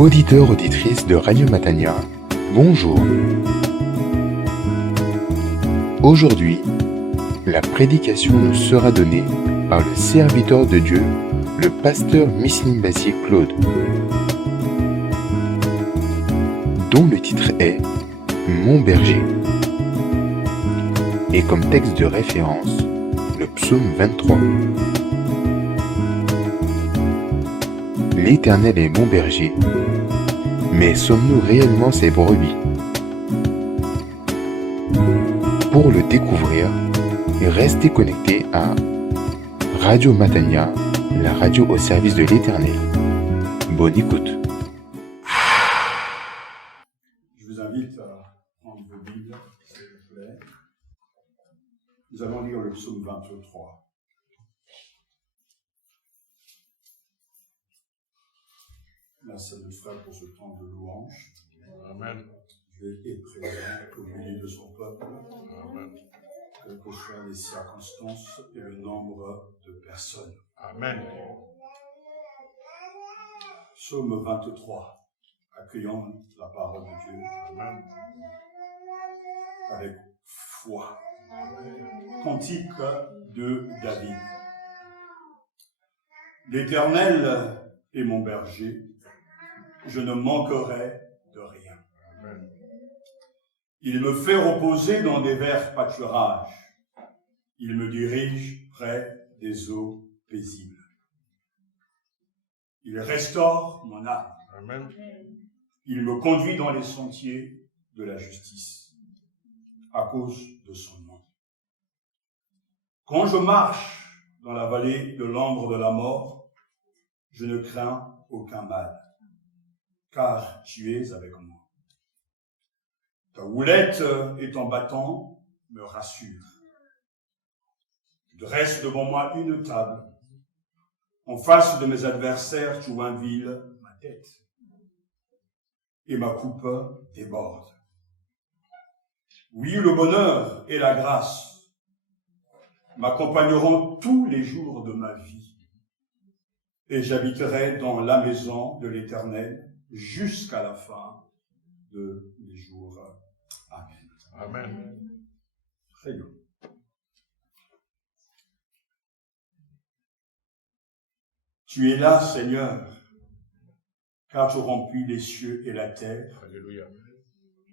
Auditeurs, auditrices de Radio Matania, bonjour. Aujourd'hui, la prédication nous sera donnée par le serviteur de Dieu, le pasteur Misseline-Bassier Claude, dont le titre est « Mon berger » et comme texte de référence, le psaume 23. L'Éternel est mon berger, mais sommes-nous réellement ses brebis? Pour le découvrir, restez connectés à Radio Matania, la radio au service de l'Éternel. Bonne écoute. Je vous invite à prendre vos Bibles, s'il vous plaît. Nous allons lire le psaume 23. Merci à notre frère pour ce temps de louange. Amen. Dieu est présent au milieu de son peuple, Amen. quelles que soient les circonstances et le nombre de personnes. Amen. Psaume 23. Accueillons la parole de Dieu Amen. avec foi. Cantique de David. L'Éternel est mon berger, je ne manquerai de rien. Amen. Il me fait reposer dans des verts pâturages. Il me dirige près des eaux paisibles. Il restaure mon âme. Amen. Il me conduit dans les sentiers de la justice, à cause de son nom. Quand je marche dans la vallée de l'ombre de la mort, je ne crains aucun mal, car tu es avec moi. Ta houlette et ton bâton me rassurent. Tu dresses devant moi une table. En face de mes adversaires, tu inviles ma tête. Et ma coupe déborde. Oui, le bonheur et la grâce m'accompagneront tous les jours de ma vie. Et j'habiterai dans la maison de l'Éternel jusqu'à la fin de mes jours. Amen. Amen. Très bien. Tu es là, Seigneur, car tu remplis les cieux et la terre. Alléluia.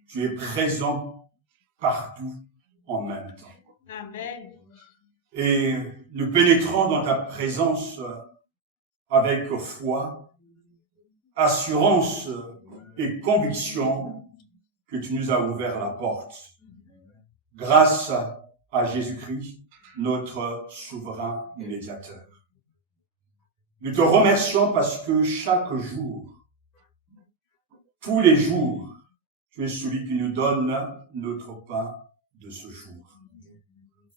Tu es présent partout en même temps. Amen. Et nous pénétrons dans ta présence avec foi, assurance et conviction que tu nous as ouvert la porte. Grâce à Jésus-Christ, notre souverain médiateur. Nous te remercions parce que chaque jour, tous les jours, tu es celui qui nous donne notre pain de ce jour.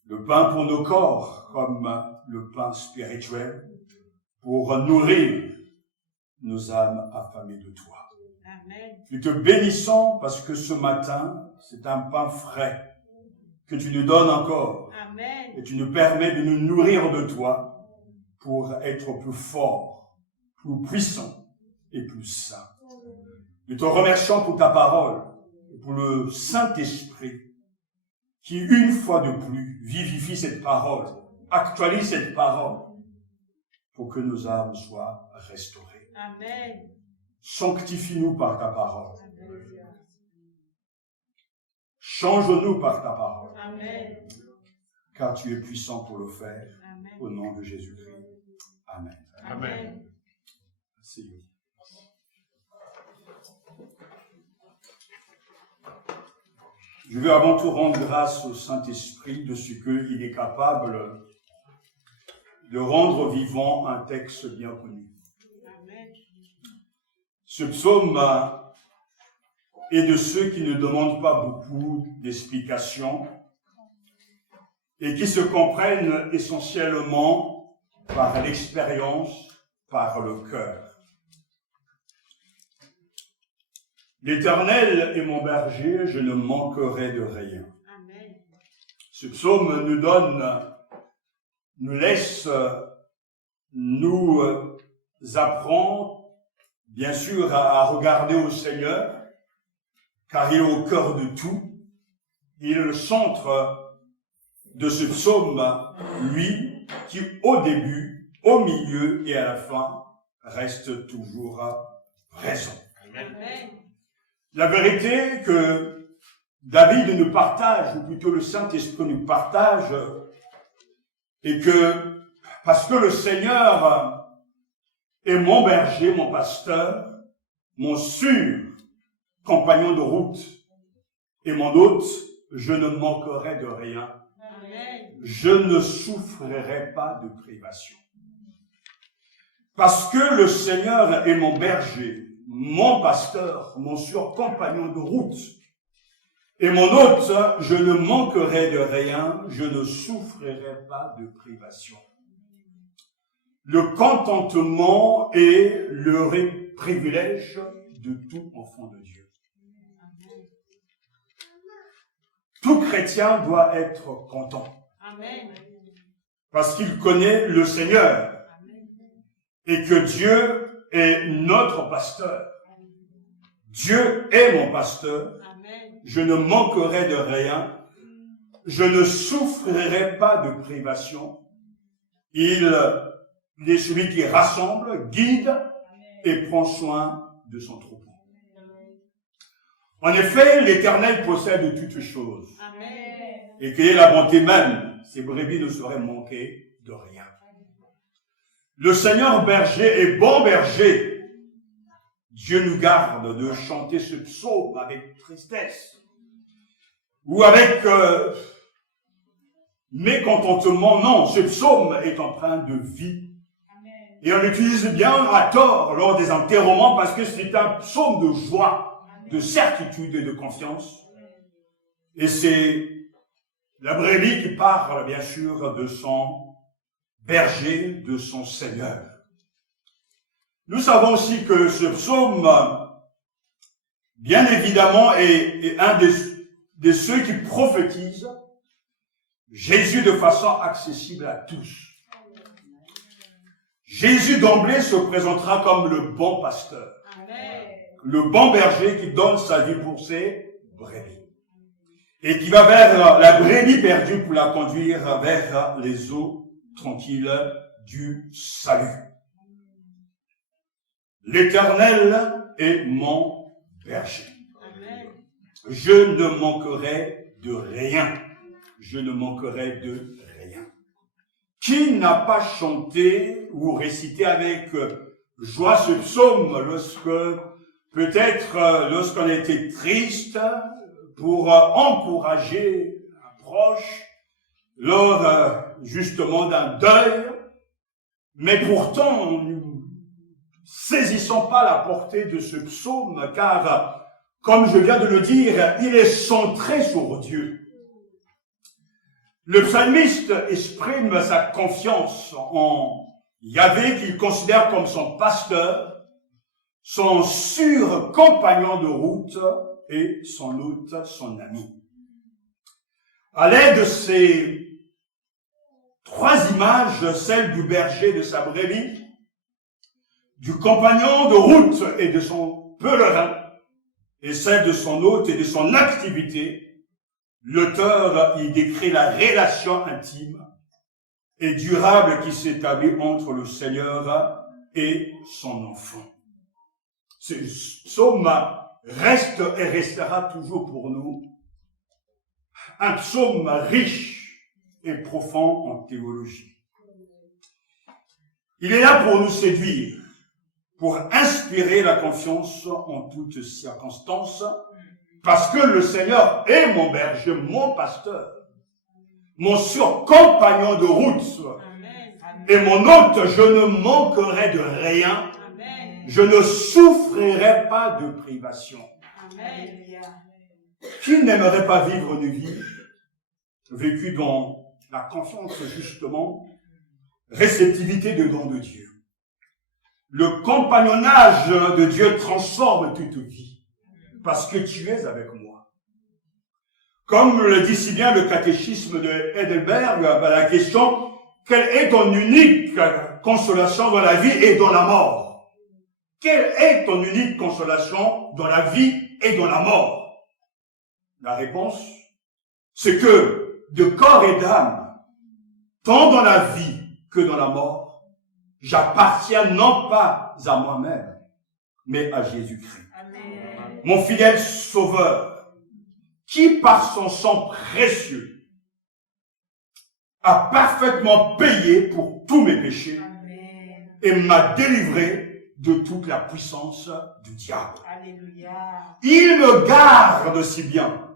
Le pain pour nos corps, comme le pain spirituel, pour nourrir nos âmes affamées de toi. Amen. Nous te bénissons parce que ce matin, c'est un pain frais que tu nous donnes encore. Amen. Et tu nous permets de nous nourrir de toi pour être plus forts, plus puissants et plus saints. Nous te remercions pour ta parole et pour le Saint-Esprit qui, une fois de plus, vivifie cette parole, actualise cette parole pour que nos âmes soient restaurées. Amen. Sanctifie-nous par ta parole. Change-nous par ta parole, Amen. car tu es puissant pour le faire. Amen. Au nom de Jésus-Christ. Amen. Amen. Asseyez-vous. Je veux avant tout rendre grâce au Saint-Esprit de ce qu'il est capable de rendre vivant un texte bien connu. Amen. Ce psaume est de ceux qui ne demandent pas beaucoup d'explications et qui se comprennent essentiellement par l'expérience, par le cœur. L'Éternel est mon berger, je ne manquerai de rien. Amen. Ce psaume nous laisse, nous apprend bien sûr, à regarder au Seigneur, car il est au cœur de tout. Il est le centre de ce psaume, lui, qui au début, au milieu et à la fin, reste toujours présent. Amen. La vérité que David nous partage, ou plutôt le Saint-Esprit nous partage, est que, parce que le Seigneur est mon berger, mon pasteur, mon sûr compagnon de route et mon hôte, je ne manquerai de rien. Amen. Je ne souffrirai pas de privation. Parce que le Seigneur est mon berger, mon pasteur, mon sûr compagnon de route, et mon hôte, je ne manquerai de rien, je ne souffrirai pas de privation. Le contentement est le privilège de tout enfant de Dieu. Tout chrétien doit être content. Amen. Parce qu'il connaît le Seigneur et que Dieu est notre pasteur. Dieu est mon pasteur. Amen. Je ne manquerai de rien. Je ne souffrirai pas de privation. Il est celui qui rassemble, guide et prend soin de son troupeau. En effet, l'Éternel possède toutes choses. Amen. Et qu'il est la bonté même, ses brebis ne sauraient manquer de rien. Le Seigneur berger est bon berger. Dieu nous garde de chanter ce psaume avec tristesse ou avec mécontentement. Non, ce psaume est empreint de vie. Et on l'utilise bien à tort lors des enterrements parce que c'est un psaume de joie, de certitude et de confiance. Et c'est la brebis qui parle, bien sûr, de son berger, de son Seigneur. Nous savons aussi que ce psaume, bien évidemment, est un de ceux qui prophétisent Jésus de façon accessible à tous. Jésus d'emblée se présentera comme le bon pasteur, le bon berger qui donne sa vie pour ses brebis et qui va vers la brebis perdue pour la conduire vers les eaux tranquilles du salut. L'Éternel est mon berger. Je ne manquerai de rien. Je ne manquerai de rien. Qui n'a pas chanté ou récité avec joie ce psaume lorsqu'on était triste, pour encourager un proche lors justement d'un deuil, mais pourtant nous saisissons pas la portée de ce psaume, car comme je viens de le dire, il est centré sur Dieu. Le psalmiste exprime sa confiance en Yahvé qu'il considère comme son pasteur, son sûr compagnon de route et son hôte, son ami. À l'aide de ces trois images, celle du berger de sa brebis, du compagnon de route et de son pèlerin, et celle de son hôte et de son activité, l'auteur y décrit la relation intime et durable qui s'établit entre le Seigneur et son enfant. Ce psaume reste et restera toujours pour nous un psaume riche et profond en théologie. Il est là pour nous séduire, pour inspirer la confiance en toutes circonstances, parce que le Seigneur est mon berger, mon pasteur, mon sûr compagnon de route, et mon hôte, je ne manquerai de rien, je ne souffrirai pas de privation. Qui n'aimerait pas vivre une vie vécue dans la confiance, justement, réceptivité de dons de Dieu? Le compagnonnage de Dieu transforme toute vie, parce que tu es avec moi. Comme le dit si bien le catéchisme de Heidelberg, la question, quelle est ton unique consolation dans la vie et dans la mort? quelle est ton unique consolation dans la vie et dans la mort? La réponse, c'est que de corps et d'âme, tant dans la vie que dans la mort, j'appartiens non pas à moi-même, mais à Jésus-Christ. Amen. Mon fidèle Sauveur, qui par son sang précieux a parfaitement payé pour tous mes péchés Amen. et m'a délivré de toute la puissance du diable. Alléluia. Il me garde si bien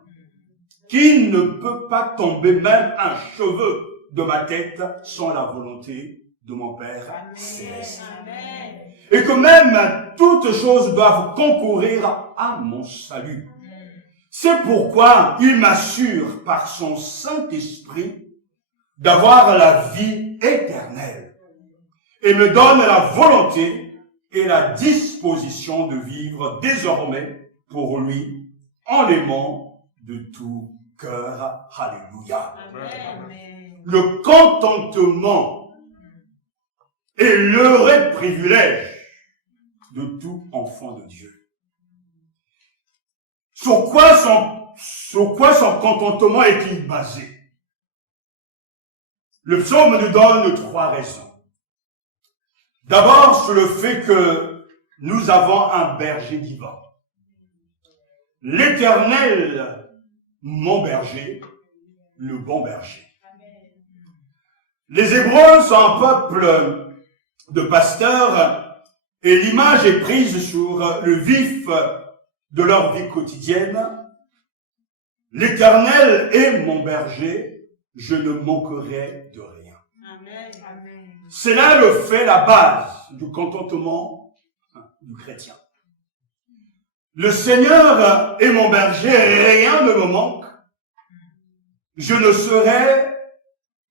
qu'il ne peut pas tomber même un cheveu de ma tête sans la volonté de mon Père Amen. céleste. Amen. Et que même toutes choses doivent concourir à mon salut. C'est pourquoi il m'assure par son Saint-Esprit d'avoir la vie éternelle et me donne la volonté et la disposition de vivre désormais pour lui en l'aimant de tout cœur. Alléluia. Amen. Le contentement est l'heureux privilège de tout enfant de Dieu. Sur quoi son contentement est-il basé? Le psaume nous donne 3 raisons. D'abord, sur le fait que nous avons un berger divin. L'Éternel, mon berger, le bon berger. Les Hébreux sont un peuple de pasteurs et l'image est prise sur le vif de leur vie quotidienne. L'Éternel est mon berger, je ne manquerai de rien. Amen. Amen. C'est là le fait, la base du contentement du chrétien. Le Seigneur est mon berger, rien ne me manque. Je ne serai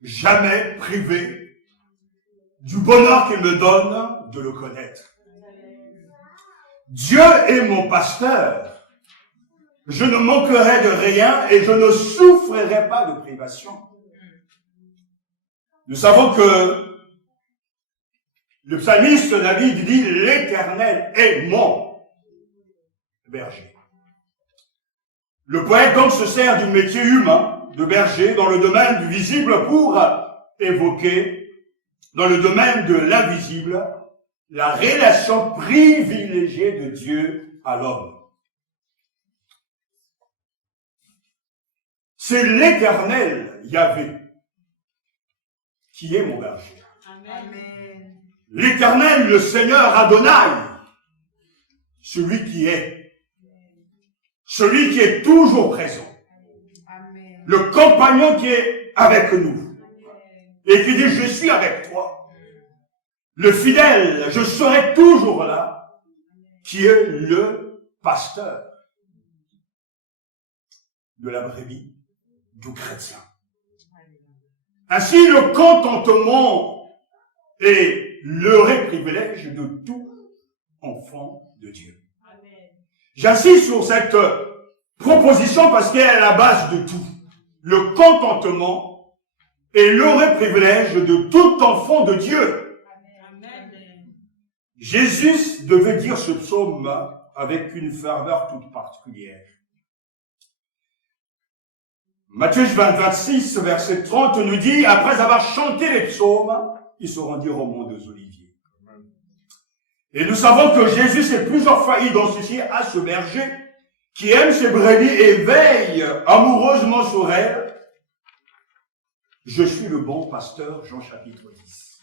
jamais privé du bonheur qu'il me donne de le connaître. Dieu est mon pasteur. Je ne manquerai de rien et je ne souffrirai pas de privation. Nous savons que le psalmiste David dit « L'Éternel est mon berger ». Le poète donc se sert du métier humain de berger dans le domaine du visible pour évoquer dans le domaine de l'invisible la relation privilégiée de Dieu à l'homme. C'est l'Éternel, Yahvé, qui est mon berger. Amen. L'Éternel, le Seigneur Adonai, celui qui est toujours présent, Amen. le compagnon qui est avec nous et qui dit « Je suis avec toi ». Le fidèle, je serai toujours là, qui est le pasteur de la brebis du chrétien. Ainsi, le contentement est l'heureux privilège de tout enfant de Dieu. J'insiste sur cette proposition parce qu'elle est la base de tout. Le contentement est l'heureux privilège de tout enfant de Dieu. Jésus devait dire ce psaume avec une ferveur toute particulière. Matthieu 26, verset 30 nous dit, après avoir chanté les psaumes, ils se rendirent au mont des Oliviers. Et nous savons que Jésus est plusieurs fois identifié à ce berger qui aime ses brebis et veille amoureusement sur elles. Je suis le bon pasteur, Jean chapitre 10.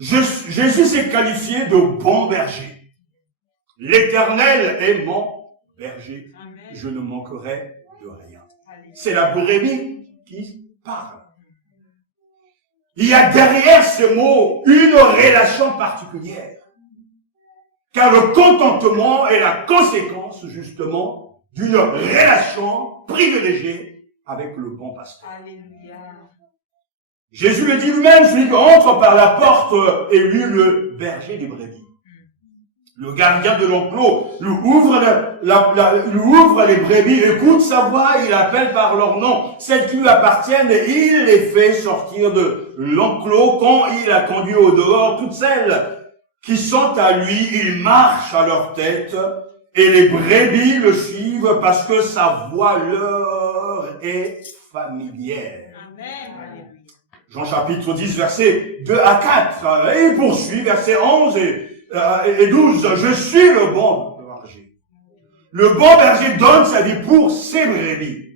Jésus s'est qualifié de bon berger. L'Éternel est mon berger. Amen. Je ne manquerai de rien. C'est la brebis qui parle. Il y a derrière ces mots une relation particulière. Car le contentement est la conséquence, justement, d'une relation privilégiée avec le bon pasteur. Alléluia. Jésus le dit lui-même, celui qui entre par la porte est lui le berger des brebis. Le gardien de l'enclos lui ouvre les brebis, écoute sa voix, il appelle par leur nom. Celles qui lui appartiennent, il les fait sortir de l'enclos quand il a conduit au dehors toutes celles qui sont à lui, il marche à leur tête, et les brebis le suivent parce que sa voix leur est familière. Amen. Jean chapitre 10, versets 2 à 4. Et il poursuit, versets 11 et 12. Je suis le bon berger. Le bon berger donne sa vie pour ses brebis.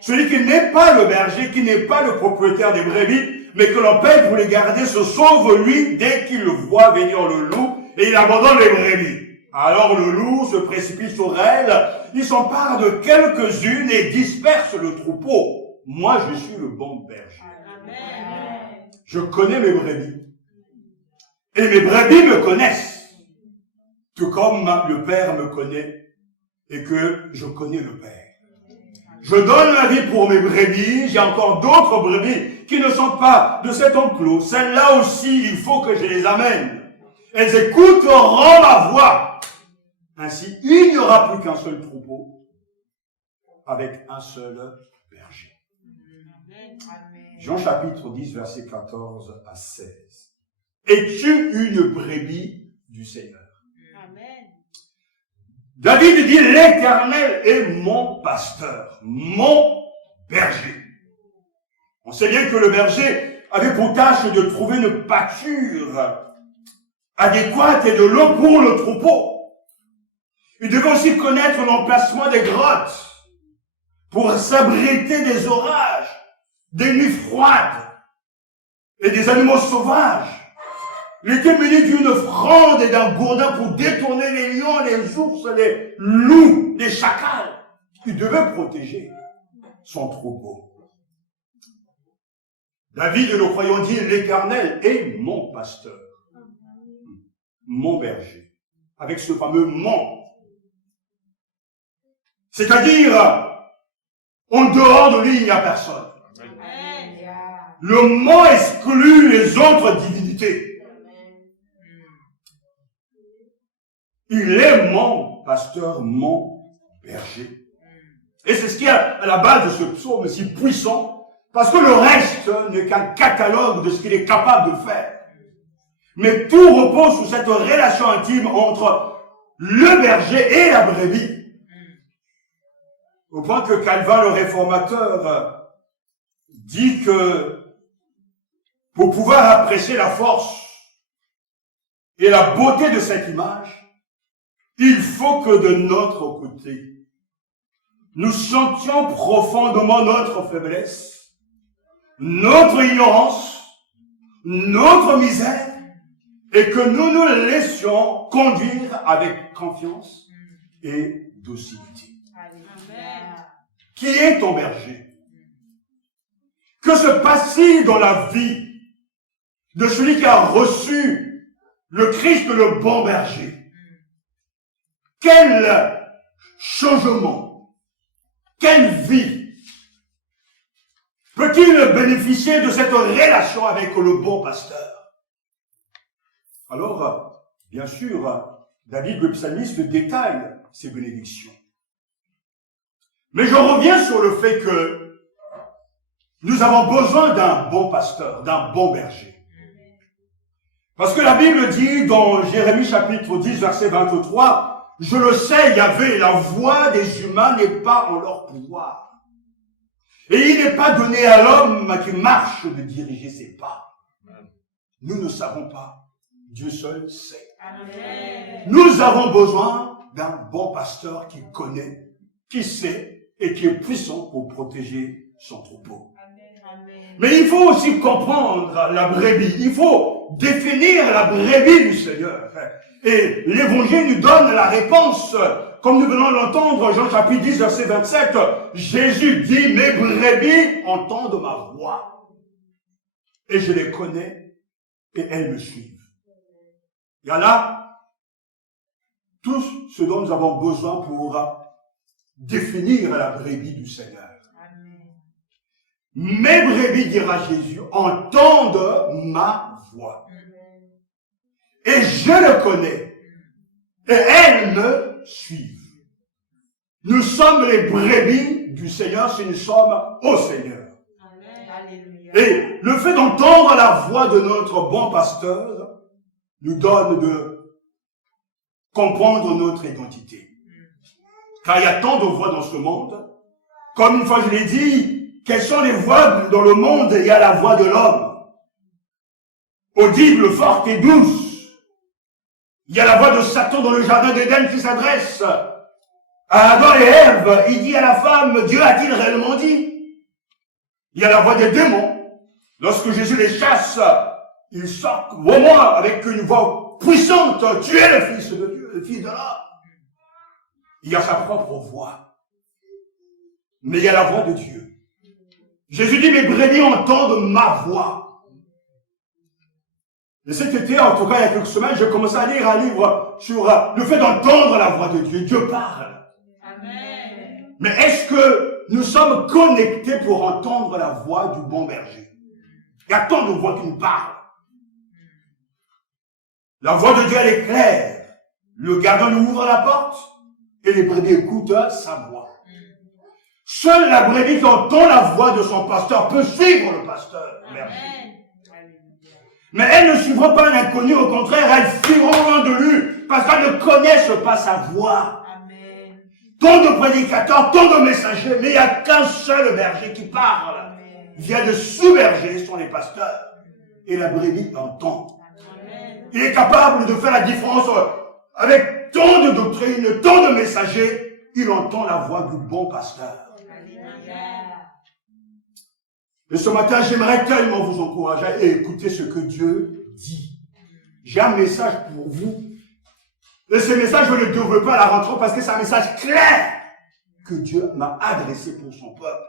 Celui qui n'est pas le berger, qui n'est pas le propriétaire des brebis, mais que l'on paye pour les garder, se sauve lui dès qu'il voit venir le loup et il abandonne les brebis. Alors le loup se précipite sur elles, il s'empare de quelques-unes et disperse le troupeau. Moi, je suis le bon berger. Amen. Je connais mes brebis. Et mes brebis me connaissent. Tout comme le Père me connaît et que je connais le Père. Je donne ma vie pour mes brebis. J'ai encore d'autres brebis qui ne sont pas de cet enclos. Celles-là aussi, il faut que je les amène. Elles écouteront ma voix. Ainsi, il n'y aura plus qu'un seul troupeau avec un seul berger. Amen. Jean chapitre 10, verset 14 à 16. Es-tu une brebis du Seigneur? Amen. David dit, l'Éternel est mon pasteur, mon berger. On sait bien que le berger avait pour tâche de trouver une pâture adéquate et de l'eau pour le troupeau. Il devait aussi connaître l'emplacement des grottes pour s'abriter des orages, des nuits froides et des animaux sauvages. Il était muni d'une fronde et d'un gourdin pour détourner les lions, les ours, les loups, les chacals. Il devait protéger son troupeau. David, le croyant, dit, l'Éternel est mon pasteur, mon berger, avec ce fameux mon. C'est-à-dire, en dehors de lui, il n'y a personne. Amen. Le mon exclut les autres divinités. Il est mon pasteur, mon berger. Et c'est ce qui est à la base de ce psaume si puissant, parce que le reste n'est qu'un catalogue de ce qu'il est capable de faire. Mais tout repose sur cette relation intime entre le berger et la brebis. Au point que Calvin, le réformateur, dit que pour pouvoir apprécier la force et la beauté de cette image, il faut que de notre côté, nous sentions profondément notre faiblesse, notre ignorance, notre misère, et que nous nous laissions conduire avec confiance et docilité. Qui est ton berger? Que se passe-t-il dans la vie de celui qui a reçu le Christ, le bon berger? Quel changement, quelle vie peut-il bénéficier de cette relation avec le bon pasteur? Alors, bien sûr, David le psalmiste détaille ces bénédictions. Mais je reviens sur le fait que nous avons besoin d'un bon pasteur, d'un bon berger. Parce que la Bible dit dans Jérémie chapitre 10, verset 23, « Je le sais, Yahvé, la voix des humains n'est pas en leur pouvoir. Et il n'est pas donné à l'homme qui marche de diriger ses pas. » Nous ne savons pas. Dieu seul sait. Amen. Nous avons besoin d'un bon pasteur qui connaît, qui sait, et qui est puissant pour protéger son troupeau. Amen. Mais il faut aussi comprendre la brebis. Il faut définir la brebis du Seigneur. Et l'Évangile nous donne la réponse. Comme nous venons de l'entendre, Jean chapitre 10, verset 27, Jésus dit, mes brebis entendent ma voix. Et je les connais et elles me suivent. Il y a là tout ce dont nous avons besoin pour définir la brebis du Seigneur. Amen. Mes brebis, dira Jésus, entendent ma voix. Et je le connais. Et elles me suivent. Nous sommes les brebis du Seigneur si nous sommes au Seigneur. Amen. Alléluia. Et le fait d'entendre la voix de notre bon pasteur nous donne de comprendre notre identité. Car il y a tant de voix dans ce monde. Comme une fois je l'ai dit, quelles sont les voix dans le monde? Il y a la voix de l'homme, audible, forte et douce. Il y a la voix de Satan dans le jardin d'Éden qui s'adresse à Adam et Ève. Il dit à la femme, Dieu a-t-il réellement dit? Il y a la voix des démons. Lorsque Jésus les chasse, ils sortent au moins avec une voix puissante. Tu es le Fils de Dieu, le Fils de l'homme. Il y a sa propre voix. Mais il y a la voix de Dieu. Jésus dit, mes brebis entendent ma voix. Et cet été, en tout cas il y a quelques semaines, j'ai commencé à lire un livre sur le fait d'entendre la voix de Dieu. Dieu parle. Amen. Mais est-ce que nous sommes connectés pour entendre la voix du bon berger? Il y a tant de voix qui nous parlent. La voix de Dieu, elle est claire. Le gardien nous ouvre la porte et les brebis écoutent sa voix. Seule la brebis qui entend la voix de son pasteur peut suivre le pasteur berger. Mais elles ne suivront pas un inconnu, au contraire, elles fuiront loin de lui parce qu'elles ne connaissent pas sa voix. Amen. Tant de prédicateurs, tant de messagers, mais il n'y a qu'un seul berger qui parle. Amen. Vient de sous-berger, sont les pasteurs. Et la brebis entend. Amen. Il est capable de faire la différence avec tant de doctrines, tant de messagers. Il entend la voix du bon pasteur. Et ce matin, j'aimerais tellement vous encourager à écouter ce que Dieu dit. J'ai un message pour vous. Et ce message, je ne le développe pas à la rentrée parce que c'est un message clair que Dieu m'a adressé pour son peuple.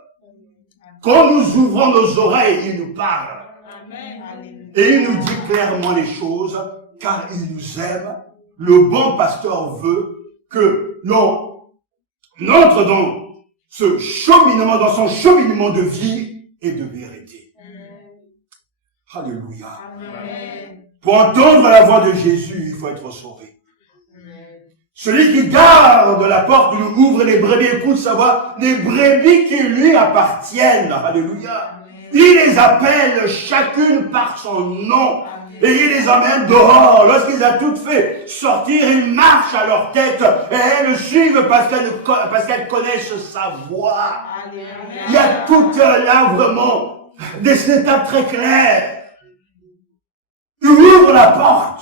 Quand nous ouvrons nos oreilles, il nous parle. Amen. Et il nous dit clairement les choses, car il nous aime. Le bon pasteur veut que l'on entre dans ce cheminement, dans son cheminement de vie et de vérité. Alléluia. Amen. Pour entendre la voix de Jésus, il faut être sauvé. Celui qui garde la porte lui ouvre, les brebis écoutent sa voix, les brebis qui lui appartiennent. Alléluia. Il les appelle chacune par son nom. Et il les emmène dehors. Lorsqu'ils ont toutes fait sortir, ils marchent à leur tête. Et elles le suivent parce qu'elles connaissent sa voix. Il y a tout là vraiment des étapes très claires. Il ouvre la porte.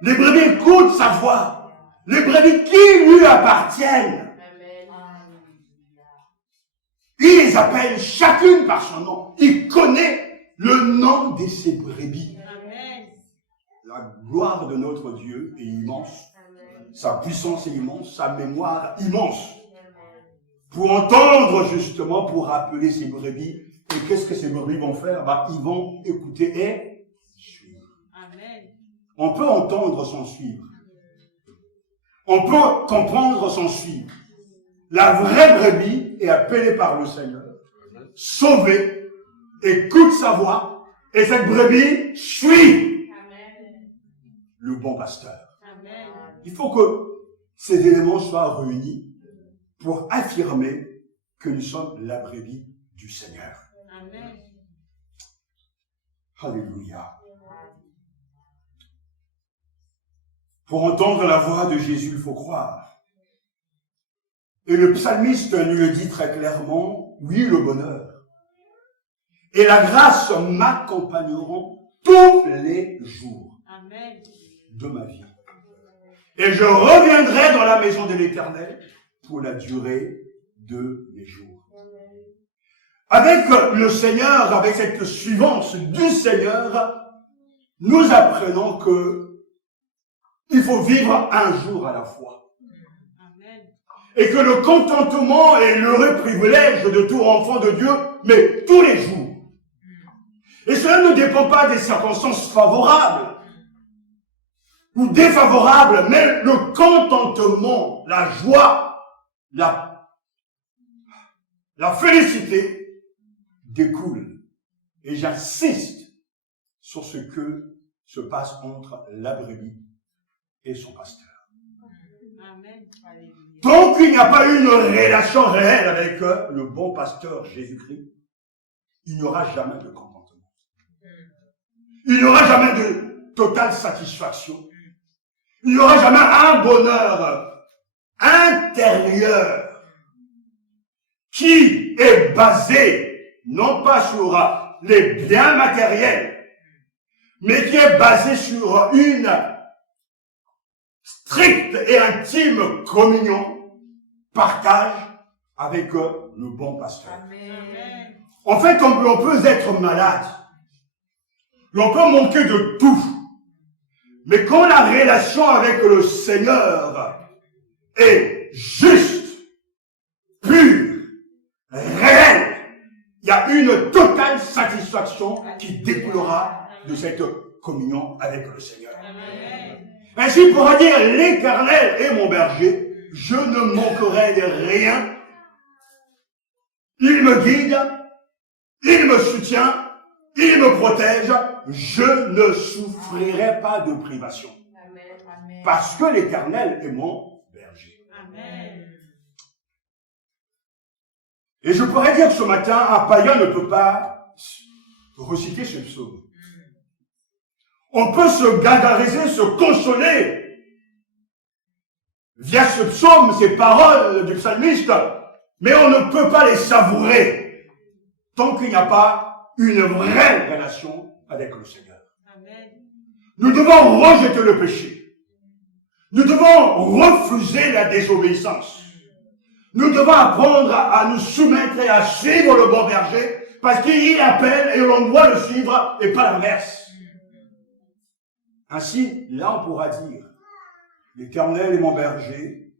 Les brebis écoutent sa voix. Les brebis qui lui appartiennent. Il les appelle chacune par son nom. Il connaît le nom de ses brebis. La gloire de notre Dieu est immense. Sa puissance est immense. Sa mémoire immense. Pour entendre justement, pour rappeler ses brebis. Et qu'est-ce que ces brebis vont faire? Ils vont écouter et suivre. On peut entendre sans suivre. On peut comprendre sans suivre. La vraie brebis est appelée par le Seigneur, sauvée, écoute sa voix, et cette brebis suit le bon pasteur. Il faut que ces éléments soient réunis pour affirmer que nous sommes la brebis du Seigneur. Alléluia. Pour entendre la voix de Jésus, il faut croire. Et le psalmiste nous le dit très clairement, oui, le bonheur et la grâce m'accompagneront tous les jours de ma vie. Et je reviendrai dans la maison de l'Éternel pour la durée de mes jours. Avec le Seigneur, avec cette suivance du Seigneur, nous apprenons que il faut vivre un jour à la fois. Et que le contentement est l'heureux privilège de tout enfant de Dieu, mais tous les jours. Et cela ne dépend pas des circonstances favorables ou défavorables, mais le contentement, la joie, la félicité découle. Et j'insiste sur ce que se passe entre la brebis et son pasteur. Tant qu'il n'y a pas une relation réelle avec le bon pasteur Jésus-Christ, il n'y aura jamais de contentement. Il n'y aura jamais de totale satisfaction. Il n'y aura jamais un bonheur intérieur qui est basé non pas sur les biens matériels, mais qui est basé sur une stricte et intime communion, partage avec le bon pasteur. Amen. En fait, on peut être malade, on peut manquer de tout, mais quand la relation avec le Seigneur est juste, pure, réelle, il y a une totale satisfaction qui découlera de cette communion avec le Seigneur. Amen. Ainsi, il pourra dire, l'Éternel est mon berger, je ne manquerai de rien. Il me guide, il me soutient, il me protège, je ne souffrirai pas de privation. Amen. Amen. Parce que l'Éternel est mon berger. Amen. Et je pourrais dire que ce matin, un païen ne peut pas reciter ce psaume. On peut se gargariser, se consoler via ce psaume, ces paroles du psalmiste, mais on ne peut pas les savourer tant qu'il n'y a pas une vraie relation avec le Seigneur. Amen. Nous devons rejeter le péché. Nous devons refuser la désobéissance. Nous devons apprendre à nous soumettre et à suivre le bon berger parce qu'il appelle et l'on doit le suivre et pas l'inverse. Ainsi, là on pourra dire, l'Éternel est mon berger,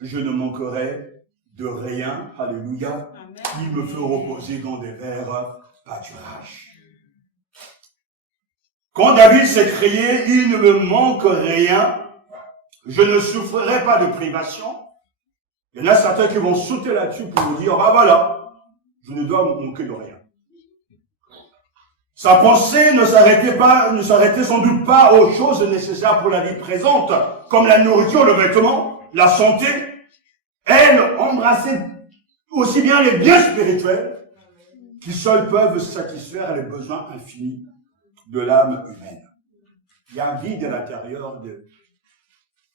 je ne manquerai de rien, alléluia, Amen. il me fait reposer dans des verts pâturages. Quand David s'est crié, il ne me manque rien, je ne souffrirai pas de privation, il y en a certains qui vont sauter là-dessus pour vous dire, bah voilà, je ne dois manquer de rien. Sa pensée ne s'arrêtait sans doute pas aux choses nécessaires pour la vie présente, comme la nourriture, le vêtement, la santé. Elle embrassait aussi bien les biens spirituels qui seuls peuvent satisfaire les besoins infinis de l'âme humaine. Il y a un vide à l'intérieur de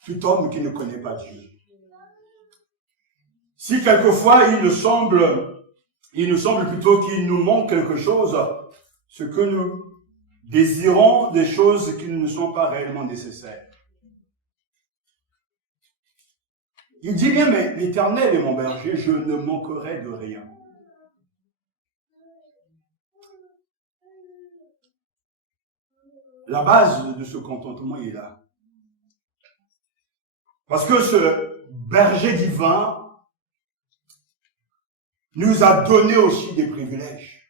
tout homme qui ne connaît pas Dieu. Si quelquefois il nous semble plutôt qu'il nous manque quelque chose, ce que nous désirons des choses qui ne sont pas réellement nécessaires. Il dit bien, mais l'Éternel est mon berger, je ne manquerai de rien. La base de ce contentement est là. Parce que ce berger divin nous a donné aussi des privilèges.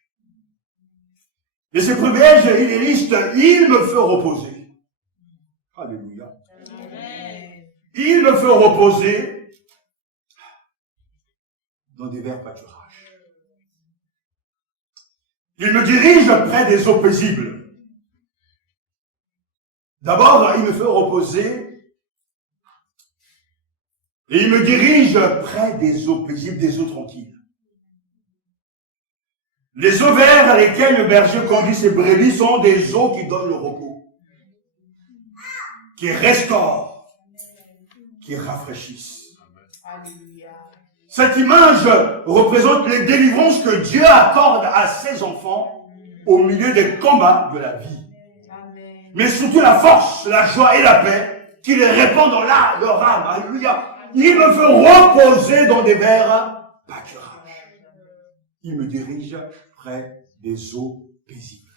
Et ces privilèges, il les liste, il me fait reposer. Alléluia. Amen. Il me fait reposer dans des verts pâturages. Il me dirige près des eaux paisibles. D'abord, il me fait reposer et il me dirige près des eaux paisibles, des eaux tranquilles. Les eaux vers lesquelles le berger conduit ses brebis sont des eaux qui donnent le repos, qui restaurent, qui rafraîchissent. Alléluia. Cette image représente les délivrances que Dieu accorde à ses enfants au milieu des combats de la vie. Amen. Mais surtout la force, la joie et la paix qui les répand dans leur âme. Alléluia. Il me fait reposer dans des verts pâturages. Il me dirige près des eaux paisibles.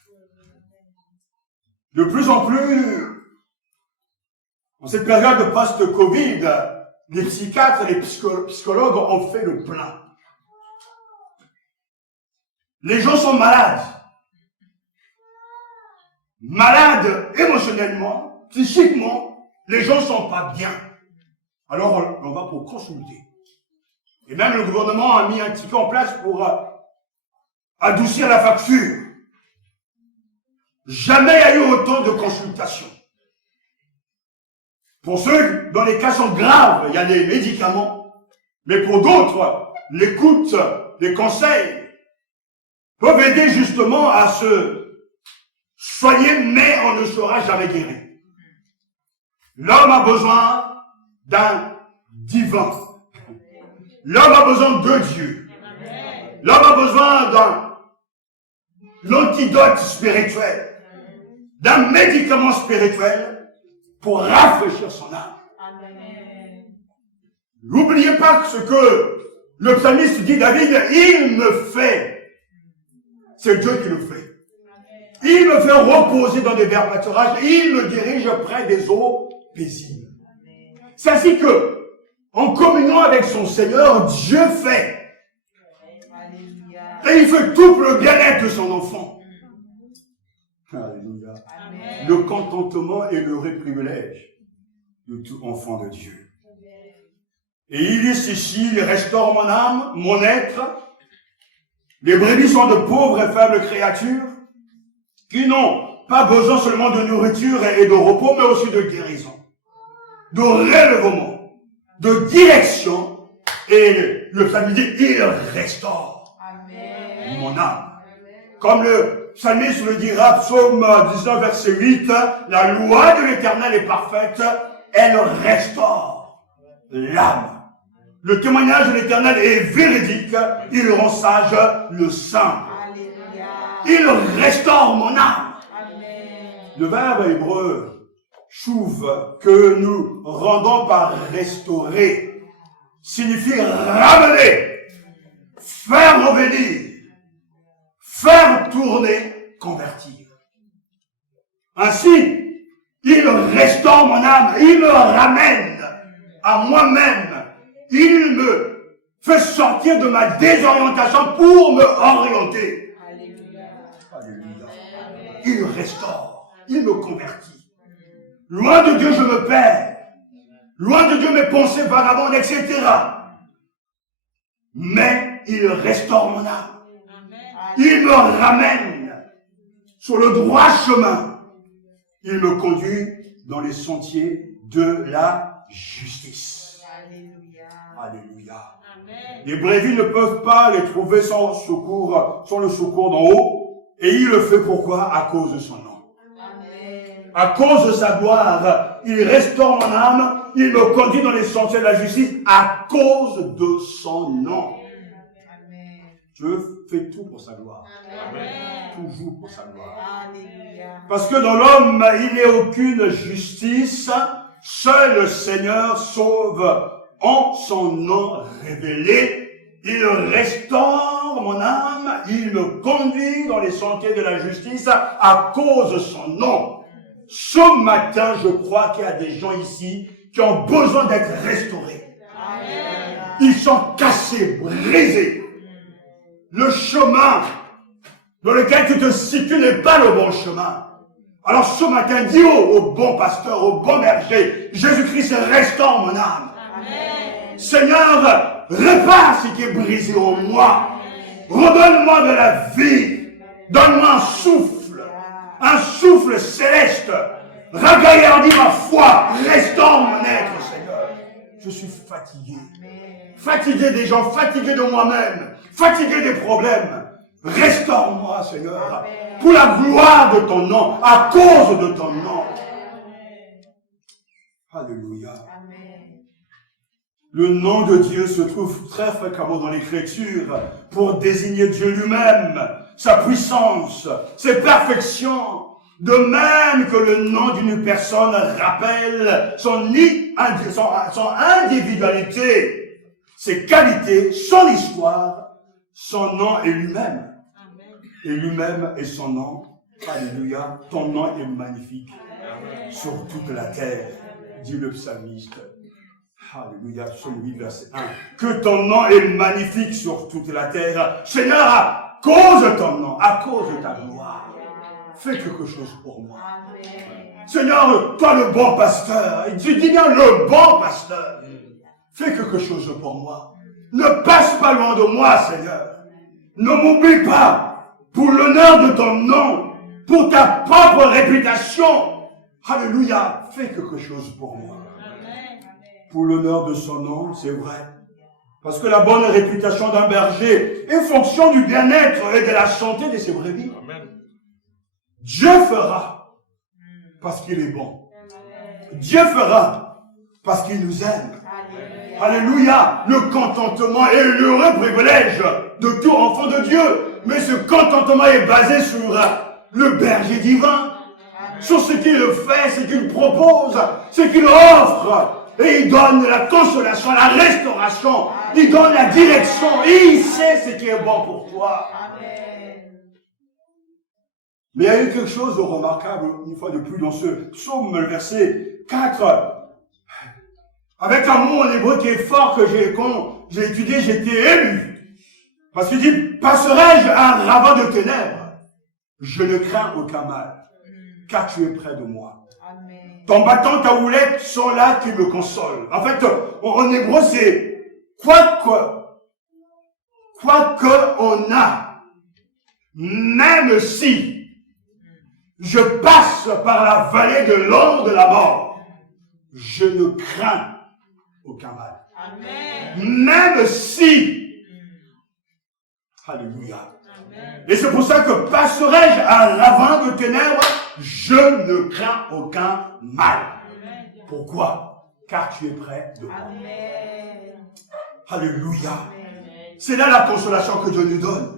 De plus en plus, en cette période post-Covid, les psychiatres et les psychologues ont fait le plein. Les gens sont malades. Malades émotionnellement, psychiquement, les gens ne sont pas bien. Alors on va pour consulter. Et même le gouvernement a mis un ticket en place pour adoucir la facture. Jamais il y a eu autant de consultations. Pour ceux dont les cas sont graves, il y a des médicaments. Mais pour d'autres, l'écoute, les conseils peuvent aider justement à se soigné, mais on ne sera jamais guéri. L'homme a besoin d'un divin. L'homme a besoin de Dieu. L'homme a besoin d'un antidote spirituel, d'un médicament spirituel pour rafraîchir son âme. N'oubliez pas ce que le psalmiste dit, David, il me fait. C'est Dieu qui le fait. Il me fait reposer dans des verts pâturages. Il me dirige près des eaux paisibles. C'est ainsi que, en communion avec son Seigneur, Dieu fait. Et il fait tout pour le bien-être de son enfant. Alléluia. Le contentement est le vrai privilège de tout enfant de Dieu. Et il dit ceci, il restaure mon âme, mon être. Les brebis sont de pauvres et faibles créatures qui n'ont pas besoin seulement de nourriture et de repos, mais aussi de guérison, de relèvement, de direction. Et le psalmiste dit, il restaure mon âme. Comme le psalmiste le dira, psaume 19, verset 8, la loi de l'Éternel est parfaite, elle restaure l'âme. Le témoignage de l'Éternel est véridique, il rend sage le saint. Il restaure mon âme. Le verbe hébreu, chouv, que nous rendons par restaurer, signifie ramener, faire revenir, faire tourner, convertir. Ainsi, il restaure mon âme, il me ramène à moi-même. Il me fait sortir de ma désorientation pour me orienter. Alléluia. Il restaure, il me convertit. Loin de Dieu, je me perds. Loin de Dieu, mes pensées vagabondes, etc. Mais il restaure mon âme. Il me ramène sur le droit chemin. Il me conduit dans les sentiers de la justice. Alléluia. Les brebis ne peuvent pas les trouver sans le secours d'en haut. Et il le fait pourquoi? À cause de son nom. Amen. À cause de sa gloire. Il restaure mon âme. Il me conduit dans les sentiers de la justice à cause de son nom. Amen. Dieu fait tout pour sa gloire. Amen. Toujours pour sa gloire. Alléluia. Parce que dans l'homme, il n'y a aucune justice. Seul le Seigneur sauve. En son nom révélé, il restaure mon âme, il me conduit dans les sentiers de la justice à cause de son nom. Ce matin, je crois qu'il y a des gens ici qui ont besoin d'être restaurés. Amen. Ils sont cassés, brisés. Le chemin dans lequel tu te situes n'est pas le bon chemin. Alors ce matin, dis au bon pasteur, au bon berger, Jésus-Christ restaure mon âme. Seigneur, répare ce qui est brisé en moi. Redonne-moi de la vie. Donne-moi un souffle céleste. Ragaillardis ma foi. Restaure mon être, Seigneur. Je suis fatigué. Fatigué des gens, fatigué de moi-même, fatigué des problèmes. Restaure-moi, Seigneur, pour la gloire de ton nom, à cause de ton nom. Alléluia. Le nom de Dieu se trouve très fréquemment dans l'Écriture pour désigner Dieu lui-même, sa puissance, ses perfections, de même que le nom d'une personne rappelle son individualité, ses qualités, son histoire, son nom et lui-même. Et lui-même et son nom. Alléluia. Ton nom est magnifique sur toute la terre, dit le psalmiste. Alléluia, psaume 8, verset 1. Que ton nom est magnifique sur toute la terre. Seigneur, à cause de ton nom, à cause de ta gloire, fais quelque chose pour moi. Seigneur, toi le bon pasteur, tu dis bien le bon pasteur, fais quelque chose pour moi. Ne passe pas loin de moi, Seigneur. Ne m'oublie pas, pour l'honneur de ton nom, pour ta propre réputation. Alléluia, fais quelque chose pour moi. Pour l'honneur de son nom, c'est vrai. Parce que la bonne réputation d'un berger est fonction du bien-être et de la santé de ses brebis. Amen. Dieu fera parce qu'il est bon. Dieu fera parce qu'il nous aime. Alléluia. Le contentement est l'heureux privilège de tout enfant de Dieu. Mais ce contentement est basé sur le berger divin, sur ce qu'il fait, ce qu'il propose, ce qu'il offre. Et il donne la consolation, la restauration. Il donne la direction. Et il sait ce qui est bon pour toi. Mais il y a eu quelque chose de remarquable, une fois de plus, dans ce psaume, le verset 4. Avec un mot en hébreu qui est fort, quand j'ai étudié, j'étais ému. Parce qu'il dit, passerai-je un ravin de ténèbres? Je ne crains aucun mal, car tu es près de moi. Ton bâton, ta houlette sont là qui me consolent. En fait, en hébreu, c'est quoi que on a, même si je passe par la vallée de l'ombre de la mort, je ne crains aucun mal. Amen. Même si. Alléluia. Amen. Et c'est pour ça que passerai-je un ravin de ténèbres, je ne crains aucun mal. Amen. Pourquoi? Car tu es près de moi. Amen. Alléluia. Amen. C'est là la consolation que Dieu nous donne.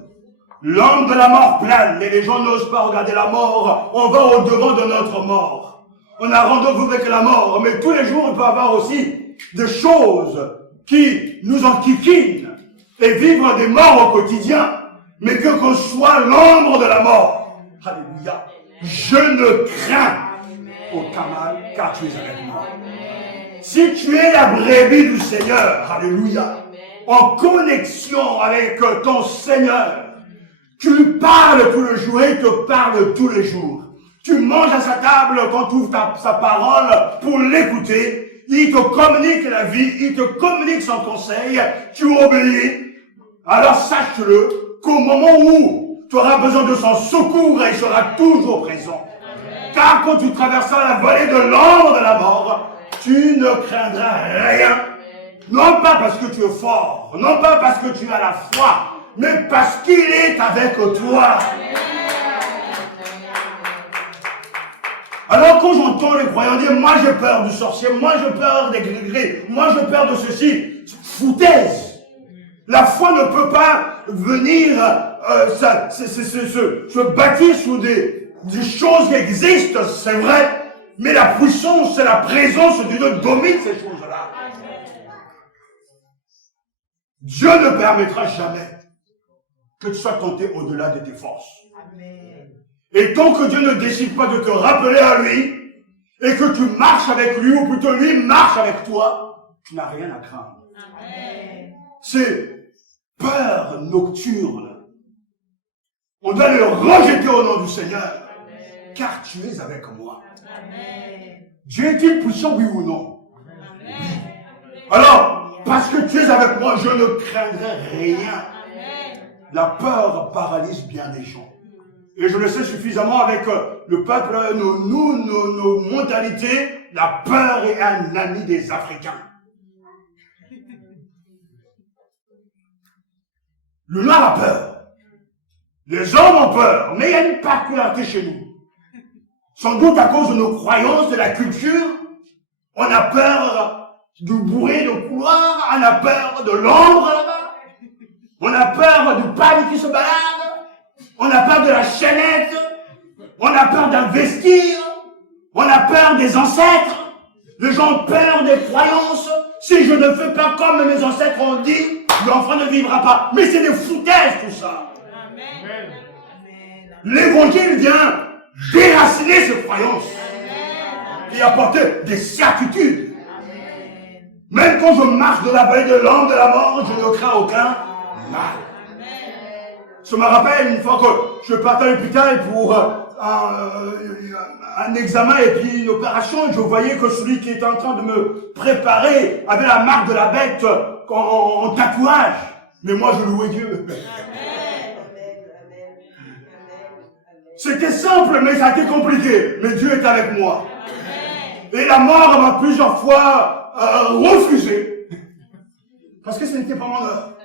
L'homme de la mort plane, et les gens n'osent pas regarder la mort. On va au-devant de notre mort. On a rendez-vous avec la mort, mais tous les jours, on peut avoir aussi des choses qui nous enquiquinent et vivre des morts au quotidien, mais que qu'on soit l'ombre de la mort. Alléluia. Je ne crains aucun mal, car tu es avec moi. Si tu es la brebis du Seigneur, alléluia, en connexion avec ton Seigneur, tu lui parles tous les jours et il te parle tous les jours. Tu manges à sa table quand tu ouvres sa parole pour l'écouter. Il te communique la vie, il te communique son conseil. Tu obéis. Alors sache-le qu'au moment où tu auras besoin de son secours, il sera toujours présent. Car quand tu traverseras la vallée de l'ombre de la mort, tu ne craindras rien. Non pas parce que tu es fort, non pas parce que tu as la foi, mais parce qu'il est avec toi. Alors quand j'entends les croyants dire, moi j'ai peur du sorcier, moi j'ai peur des gris-gris, moi j'ai peur de ceci, foutaise. La foi ne peut pas venir se bâtir sur des choses qui existent, c'est vrai, mais la puissance, c'est la présence de Dieu domine ces choses-là. Dieu ne permettra jamais que tu sois tenté au-delà de tes forces. Amen. Et tant que Dieu ne décide pas de te rappeler à lui, et que tu marches avec lui, ou plutôt lui marche avec toi, tu n'as rien à craindre. Amen. C'est peur nocturne. On doit le rejeter au nom du Seigneur. Amen. Car tu es avec moi. Amen. Dieu est-il puissant, oui ou non? Amen. Oui. Alors, parce que tu es avec moi, je ne craindrai rien. Amen. La peur paralyse bien des gens. Et je le sais suffisamment avec le peuple, nos mentalités, la peur est un ami des Africains. Le noir a peur. Les hommes ont peur. Mais il y a une particularité chez nous. Sans doute à cause de nos croyances, de la culture, on a peur du bruit de couloir, on a peur de l'ombre là-bas, on a peur du pagne qui se balade, on a peur de la chaînette, on a peur d'investir, on a peur des ancêtres, les gens ont peur des croyances. Si je ne fais pas comme mes ancêtres ont dit, l'enfant ne vivra pas. Mais c'est des foutaises tout ça. Amen. L'évangile vient déraciner ces croyances et apporter des certitudes. Amen. Même quand je marche de la vallée de l'ombre de la mort, je ne crains aucun mal. Je me rappelle une fois que je partais à l'hôpital pour un examen et puis une opération, et je voyais que celui qui était en train de me préparer avait la marque de la bête en tatouage. Mais moi, je louais Dieu. C'était simple, mais ça a été compliqué. Mais Dieu est avec moi. Et la mort m'a plusieurs fois refusé. Parce que ce n'était pas mon heure.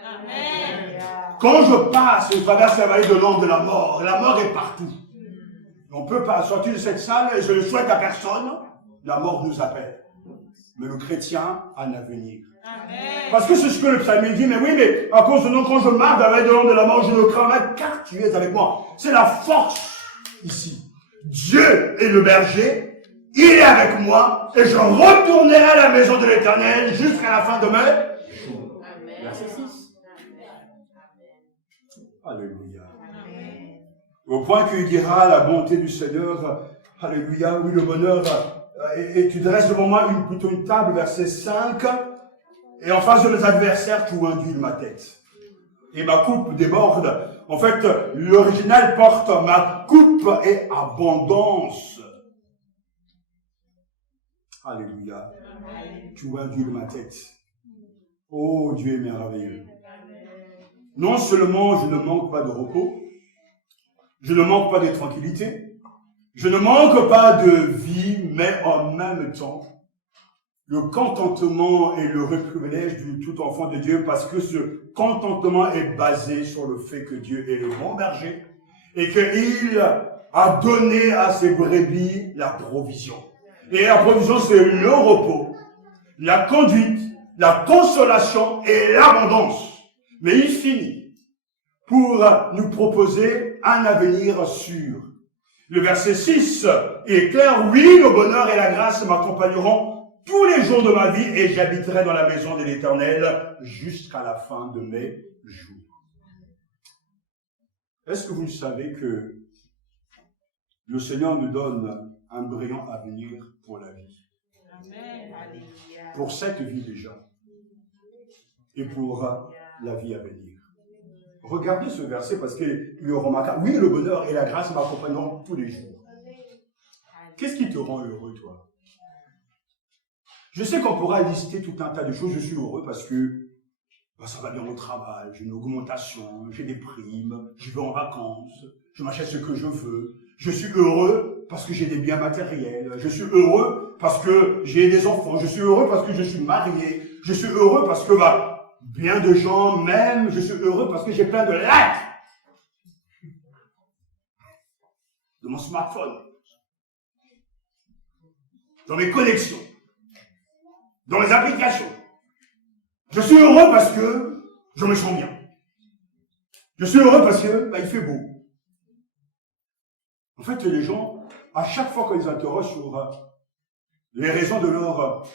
Quand je passe, je traverse la vallée de l'ombre de la mort est partout. On ne peut pas sortir de cette salle, et je ne le souhaite à personne, la mort nous appelle. Mais le chrétien a un avenir. Amen. Parce que c'est ce que le psalmiste dit, mais oui, mais à cause de nous, quand je marche dans la vallée de l'ombre de la mort, je ne crains pas, car tu es avec moi. C'est la force ici. Dieu est le berger, il est avec moi, et je retournerai à la maison de l'Éternel jusqu'à la fin de mes jours. Verset 6. Alléluia. Amen. Au point qu'il dira la bonté du Seigneur, alléluia, oui, le bonheur, et tu dresses devant moi plutôt une table, verset 5, et en face de mes adversaires, tu induis ma tête. Et ma coupe déborde. En fait, l'original porte ma coupe et abondance. Alléluia. Tu induis ma tête. Oh, Dieu est merveilleux. Non seulement je ne manque pas de repos, je ne manque pas de tranquillité, je ne manque pas de vie, mais en même temps, le contentement est le privilège de tout enfant de Dieu parce que ce contentement est basé sur le fait que Dieu est le bon berger et qu'il a donné à ses brebis la provision. Et la provision, c'est le repos, la conduite, la consolation et l'abondance. Mais il finit pour nous proposer un avenir sûr. Le verset 6 est clair. Oui, le bonheur et la grâce m'accompagneront tous les jours de ma vie et j'habiterai dans la maison de l'Éternel jusqu'à la fin de mes jours. Est-ce que vous savez que le Seigneur nous donne un brillant avenir pour la vie? Amen. Alléluia. Pour cette vie déjà et pour la vie à venir. Regardez ce verset parce qu'il est remarquable. Oui, le bonheur et la grâce m'accompagneront tous les jours. Qu'est-ce qui te rend heureux, toi? Je sais qu'on pourra lister tout un tas de choses. Je suis heureux parce que ça va bien au travail, j'ai une augmentation, j'ai des primes, je vais en vacances, je m'achète ce que je veux. Je suis heureux parce que j'ai des biens matériels. Je suis heureux parce que j'ai des enfants. Je suis heureux parce que je suis marié. Je suis heureux parce que bien de gens m'aiment. Je suis heureux parce que j'ai plein de likes de mon smartphone, dans mes connexions, dans mes applications. Je suis heureux parce que je me sens bien. Je suis heureux parce que il fait beau. En fait, les gens, à chaque fois qu'ils interrogent sur les raisons de leur vie,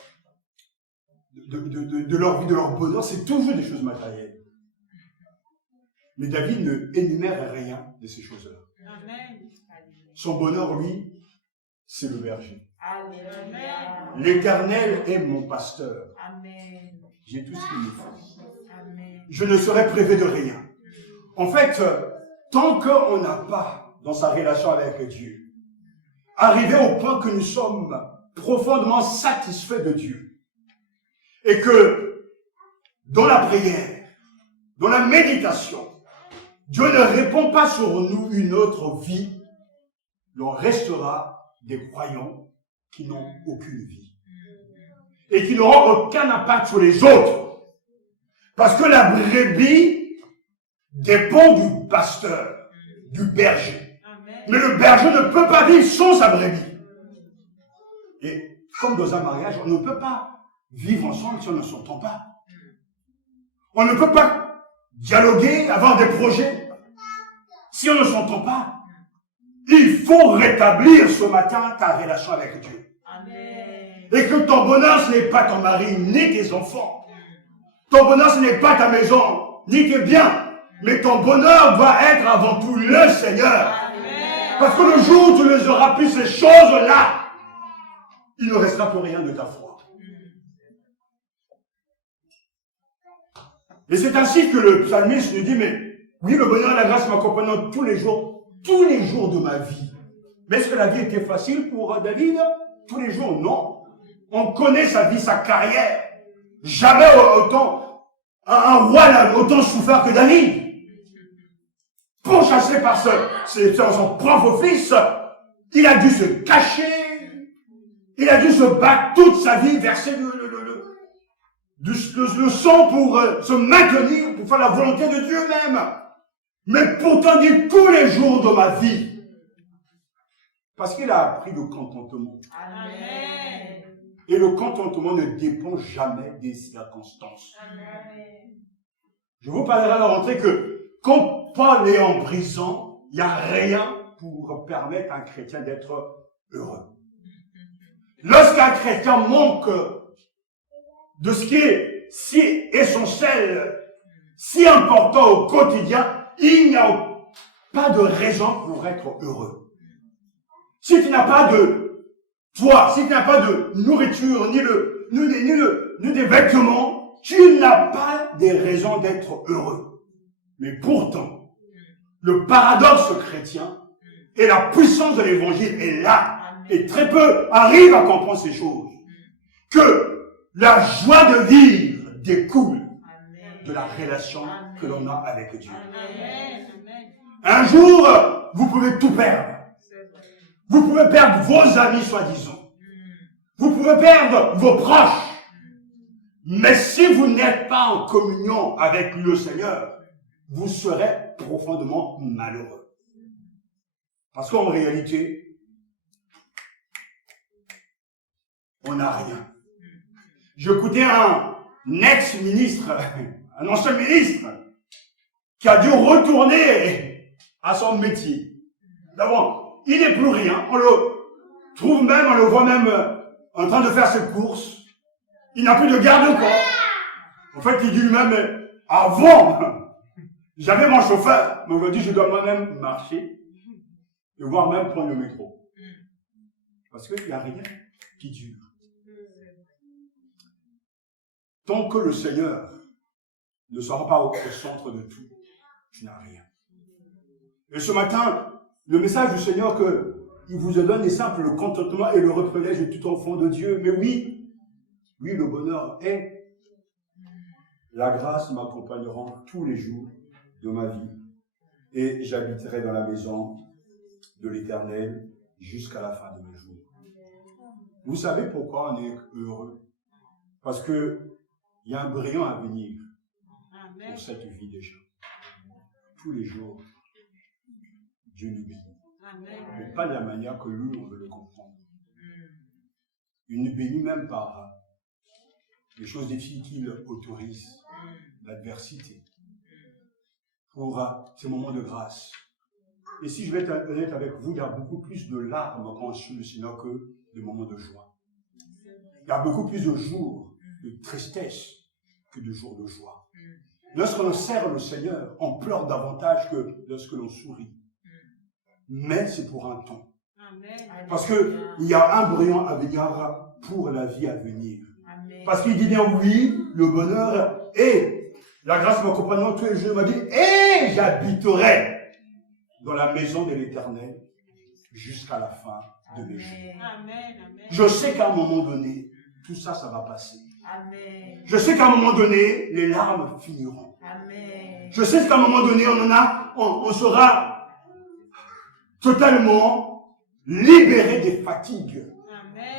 de leur bonheur, c'est toujours des choses matérielles. Mais David ne énumère rien de ces choses-là. Amen. Son bonheur, lui, c'est le berger. Alléluia. L'Éternel est mon pasteur. Amen. J'ai tout ce qu'il me faut. Amen. Je ne serai privé de rien. En fait, tant qu'on n'a pas, dans sa relation avec Dieu, arrivé au point que nous sommes profondément satisfaits de Dieu, et que dans la prière, dans la méditation, Dieu ne répond pas sur nous une autre vie, l'on restera des croyants qui n'ont aucune vie et qui n'auront aucun impact sur les autres. Parce que la brebis dépend du pasteur, du berger. Amen. Mais le berger ne peut pas vivre sans sa brebis. Et comme dans un mariage, on ne peut pas vivre ensemble si on ne s'entend pas. On ne peut pas dialoguer, avoir des projets si on ne s'entend pas. Il faut rétablir ce matin ta relation avec Dieu. Amen. Et que ton bonheur, ce n'est pas ton mari, ni tes enfants. Ton bonheur, ce n'est pas ta maison, ni tes biens. Mais ton bonheur doit être avant tout le Seigneur. Amen. Parce que le jour où tu les auras plus ces choses-là, il ne restera plus rien de ta foi. Et c'est ainsi que le psalmiste nous dit, mais oui, le bonheur et la grâce m'accompagnent tous les jours de ma vie. Mais est-ce que la vie était facile pour David? Tous les jours, non. On connaît sa vie, sa carrière. Jamais autant, un roi n'a autant souffert que David. Pourchassé par son propre fils, il a dû se cacher, il a dû se battre toute sa vie, verser le sang pour se maintenir, pour faire la volonté de Dieu même. Mais pourtant, dit tous les jours de ma vie, Parce qu'il a appris le contentement. Amen. Et le contentement ne dépend jamais des circonstances. Amen. Je vous parlerai à la rentrée que quand Paul est en prison, il n'y a rien pour permettre à un chrétien d'être heureux. Lorsqu'un chrétien manque de ce qui est si essentiel, si important au quotidien, il n'y a pas de raison pour être heureux. Si tu n'as pas de toi, si tu n'as pas de nourriture, ni des vêtements, tu n'as pas des raisons d'être heureux. Mais pourtant, le paradoxe chrétien et la puissance de l'évangile est là. Et très peu arrivent à comprendre ces choses. Que la joie de vivre découle de la relation que l'on a avec Dieu. Un jour, vous pouvez tout perdre. Vous pouvez perdre vos amis, soi-disant. Vous pouvez perdre vos proches. Mais si vous n'êtes pas en communion avec le Seigneur, vous serez profondément malheureux. Parce qu'en réalité, on n'a rien. J'écoutais un ex-ministre, un ancien ministre, qui a dû retourner à son métier. D'abord, il n'est plus rien. On le voit même en train de faire ses courses. Il n'a plus de garde-corps. En fait, il dit lui-même, avant, j'avais mon chauffeur, mais aujourd'hui, je dois moi-même marcher et voire même prendre le métro. Parce qu'il n'y a rien qui dure. Tant que le Seigneur ne sera pas au centre de tout, tu n'as rien. Et ce matin, le message du Seigneur qu'il vous donne est simple, le contentement et le privilège de tout enfant de Dieu. Mais oui, le bonheur est. La grâce m'accompagnera tous les jours de ma vie et j'habiterai dans la maison de l'Éternel jusqu'à la fin de mes jours. Vous savez pourquoi on est heureux? Parce que il y a un brillant avenir pour cette vie déjà. Tous les jours, Dieu nous bénit. Mais pas de la manière que nous, on veut le comprendre. Il nous bénit même par les choses difficiles qu'il autorise, l'adversité, pour ces moments de grâce. Et si je vais être honnête avec vous, il y a beaucoup plus de larmes quand on suit le Seigneur que de moments de joie. Il y a beaucoup plus de jours de tristesse que de jours de joie. Lorsque l'on sert le Seigneur, on pleure davantage que lorsque l'on sourit. Mais c'est pour un temps. Parce qu'il y a un brillant avenir pour la vie à venir. Parce qu'il dit bien oui, le bonheur et la grâce m'accompagnant tous les jours, il m'a dit, et j'habiterai dans la maison de l'Éternel jusqu'à la fin de mes jours. Je sais qu'à un moment donné, tout ça, ça va passer. Je sais qu'à un moment donné, les larmes finiront. Je sais qu'à un moment donné, on sera totalement libéré des fatigues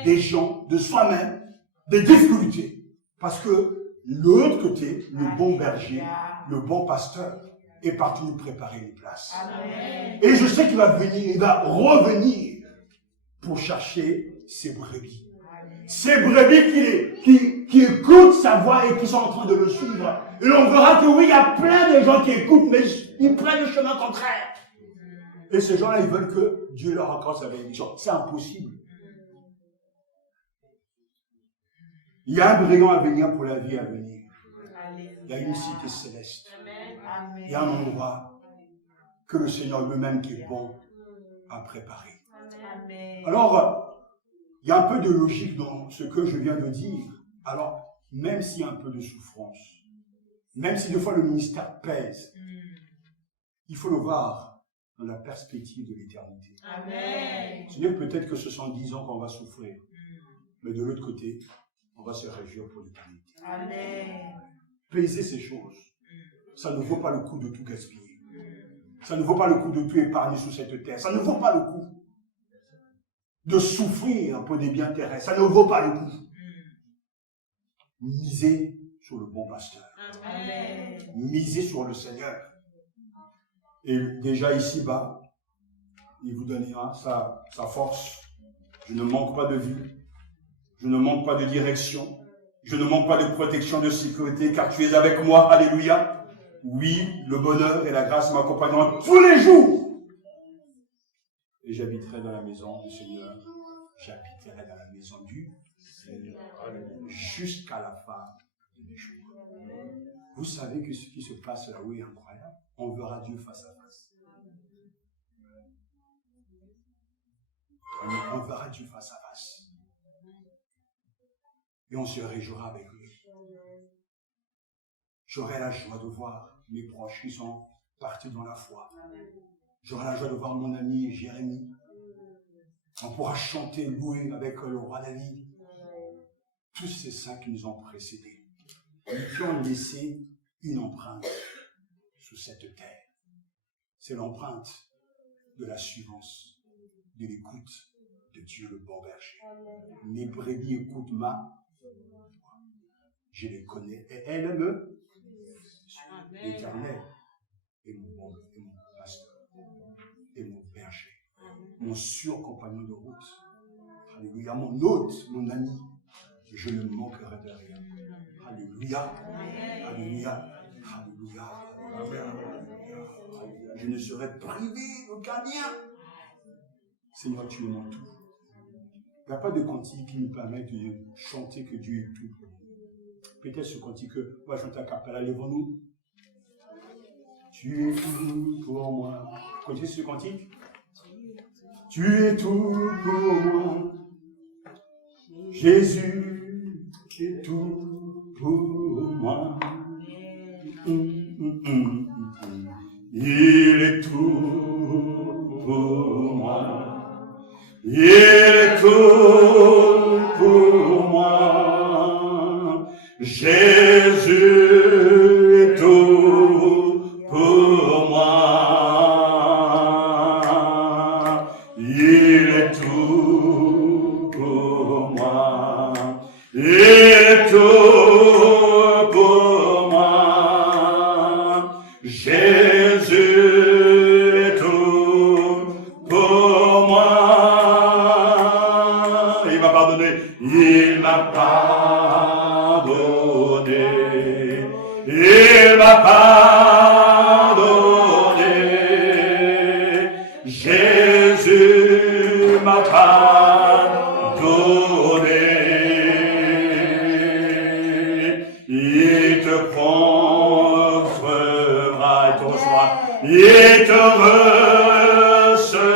des gens, de soi-même, des difficultés. Parce que l'autre côté, le bon berger, le bon pasteur, est parti nous préparer une place. Et je sais qu'il va venir, il va revenir pour chercher ses brebis. Ces brebis qui écoutent sa voix et qui sont en train de le suivre. Et on verra que oui, il y a plein de gens qui écoutent, mais ils prennent le chemin contraire. Et ces gens-là, ils veulent que Dieu leur accorde sa bénédiction. C'est impossible. Il y a un brillant avenir pour la vie à venir. Il y a une cité céleste. Il y a un endroit que le Seigneur lui-même qui est bon a préparé. Alors, il y a un peu de logique dans ce que je viens de dire. Alors, même s'il y a un peu de souffrance, même si des fois le ministère pèse, il faut le voir dans la perspective de l'éternité. Ce n'est peut-être que ce sont 10 ans qu'on va souffrir, mais de l'autre côté, on va se réjouir pour l'éternité. Peser ces choses, ça ne vaut pas le coup de tout gaspiller. Ça ne vaut pas le coup de tout épargner sur cette terre. Ça ne vaut pas le coup de souffrir pour des biens terrestres. Ça ne vaut pas le coup. Misez sur le bon pasteur. Misez sur le Seigneur. Et déjà ici-bas, il vous donnera sa force. Je ne manque pas de vie. Je ne manque pas de direction. Je ne manque pas de protection, de sécurité, car tu es avec moi. Alléluia. Oui, le bonheur et la grâce m'accompagneront tous les jours. Et j'habiterai dans la maison du Seigneur. J'habiterai dans la maison du Seigneur. Jusqu'à la fin de mes jours. Vous savez que ce qui se passe là-haut est incroyable. On verra Dieu face à face. On verra Dieu face à face. Et on se réjouira avec lui. J'aurai la joie de voir mes proches qui sont partis dans la foi. J'aurai la joie de voir mon ami Jérémie. On pourra chanter, louer avec le roi David. Tous ces saints qui nous ont précédés. Et qui ont laissé une empreinte sur cette terre. C'est l'empreinte de la suivance, de l'écoute de Dieu le bon berger. Mes brebis écoutent ma voix. Je les connais et elles me suivent. L'Éternel est mon pasteur et mon berger, mon sûr compagnon de route. Alléluia, mon hôte, mon ami. Je ne manquerai de rien. Alléluia, alléluia, alléluia, alléluia. Je ne serai privé d'aucun bien. Seigneur, tu es mon tout. Il n'y a pas de cantique qui nous permet de chanter que Dieu est tout. Peut-être ce cantique que on va chanter à cappella, lèvons-nous. Tu es tout pour moi. Connaissez ce cantique? Tu es tout pour moi. Jésus est tout pour moi. Il est tout pour moi. Il est tout pour moi. Jésus est tout pour moi. Il est tout pour moi. Il est tout pour moi. Jésus est tout pour moi. Il m'a pardonné. Il m'a pardonné. Il m'a pardonné. Jésus m'a pardonné. Il te conférera, il te recevra. Il te recevra.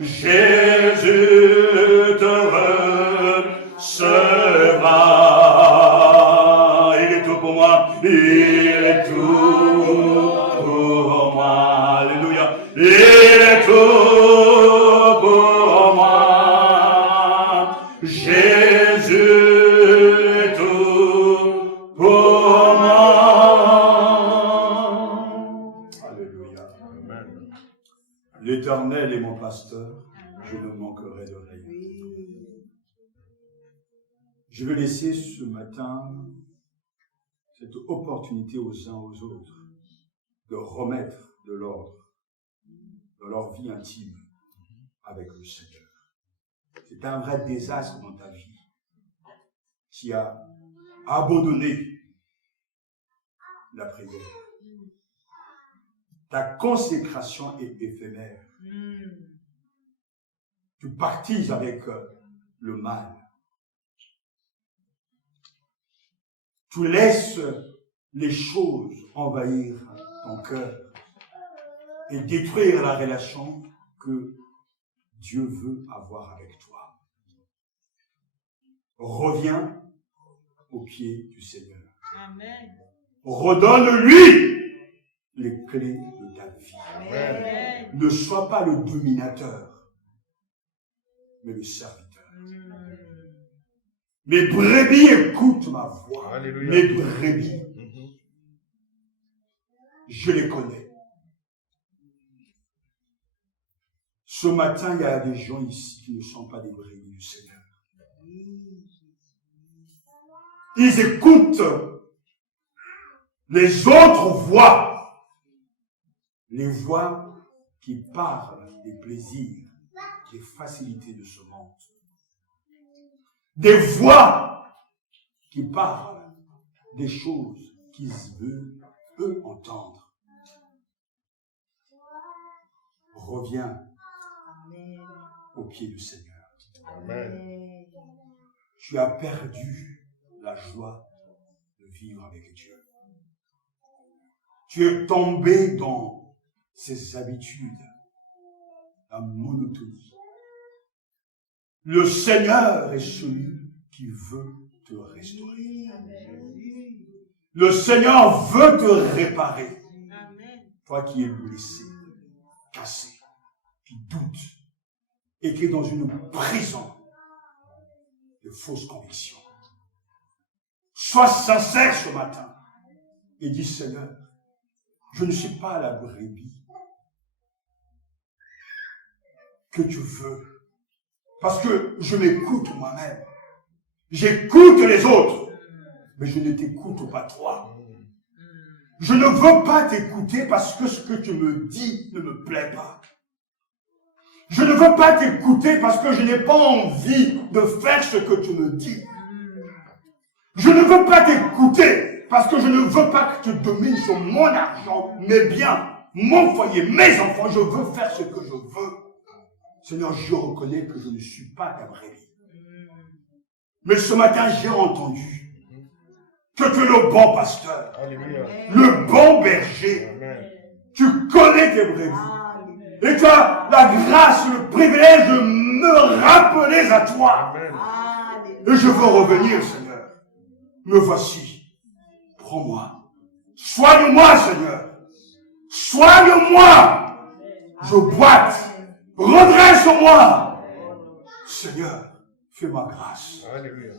Jésus te recevra. Il est tout pour moi. Il est tout pour moi. Alléluia. Il est tout pour moi. Jésus est tout pour moi. Alléluia. L'Éternel est mon pasteur, je ne manquerai de rien. Je vais laisser ce matin cette opportunité aux uns aux autres de remettre de l'ordre dans leur vie intime avec le Seigneur. C'est un vrai désastre dans ta vie qui a abandonné la prière. Ta consécration est éphémère. Tu pactises avec le mal. Tu laisses les choses envahir ton cœur et détruire la relation que Dieu veut avoir avec toi. Reviens aux pieds du Seigneur. Amen. Redonne-lui les clés de ta vie. Amen. Ne sois pas le dominateur, mais le serviteur. Mes brebis écoutent ma voix. Alléluia. Mes brebis, je les connais. Ce matin, il y a des gens ici qui ne sont pas des brebis du Seigneur. Ils écoutent les autres voix, les voix qui parlent des plaisirs, des facilités de ce monde. Des voix qui parlent des choses qu'ils veulent, eux, entendre. Reviens au pied du Seigneur. Amen. Tu as perdu la joie de vivre avec Dieu. Tu es tombé dans ses habitudes, la monotonie. Le Seigneur est celui qui veut te restaurer. Le Seigneur veut te réparer. Toi qui es blessé, cassé, qui doute et qui est dans une prison de fausses convictions. Sois sincère ce matin et dis, Seigneur, je ne suis pas la brebis que tu veux. Parce que je m'écoute moi-même. J'écoute les autres. Mais je ne t'écoute pas toi. Je ne veux pas t'écouter parce que ce que tu me dis ne me plaît pas. Je ne veux pas t'écouter parce que je n'ai pas envie de faire ce que tu me dis. Je ne veux pas t'écouter parce que je ne veux pas que tu domines sur mon argent, mes biens, mon foyer, mes enfants. Je veux faire ce que je veux. Seigneur, je reconnais que je ne suis pas ta brebis. Mais ce matin, j'ai entendu que tu es le bon pasteur, Alléluia. le bon berger. Amen. Tu connais tes brebis. Et tu as la grâce, le privilège de me rappeler à toi. Amen. Et je veux revenir, Seigneur. Me voici. Prends-moi. Soigne-moi, Seigneur. Soigne-moi. Je boite. Redresse-moi. Seigneur, fais-moi grâce. Alléluia.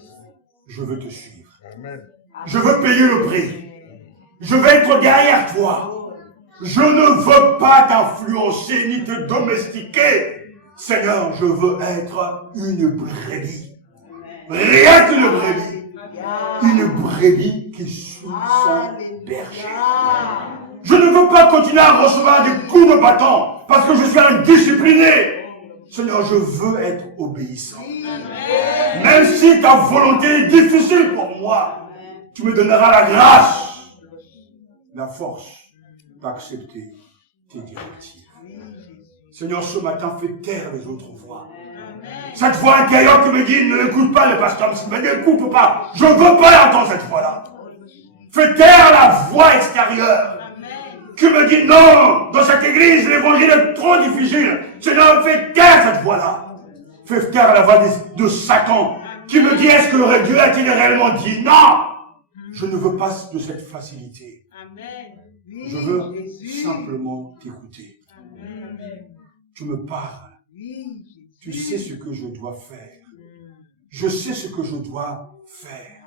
Je veux te suivre. Amen. Je veux payer le prix. Je veux être derrière toi. Je ne veux pas t'influencer ni te domestiquer. Seigneur, je veux être une brebis. Rien qu'une brebis. Une brebis qui suit son berger. Je ne veux pas continuer à recevoir des coups de bâton parce que je suis indiscipliné. Seigneur, je veux être obéissant. Même si ta volonté est difficile pour moi, tu me donneras la grâce, la force d'accepter tes directives. Seigneur, ce matin, fais taire les autres voix. Cette voix intérieure qui me dit, ne écoute pas le pasteur, mais n'écoute pas. Je ne veux pas entendre cette voix-là. Fais taire la voix extérieure qui me dit, non, dans cette église, l'évangile est trop difficile. Seigneur, fais taire cette voix-là. Fais taire la voix de Satan qui me dit, est-ce que Dieu a-t-il réellement dit? Non, je ne veux pas de cette facilité. Je veux simplement t'écouter. Tu me parles. Tu sais ce que je dois faire. Je sais ce que je dois faire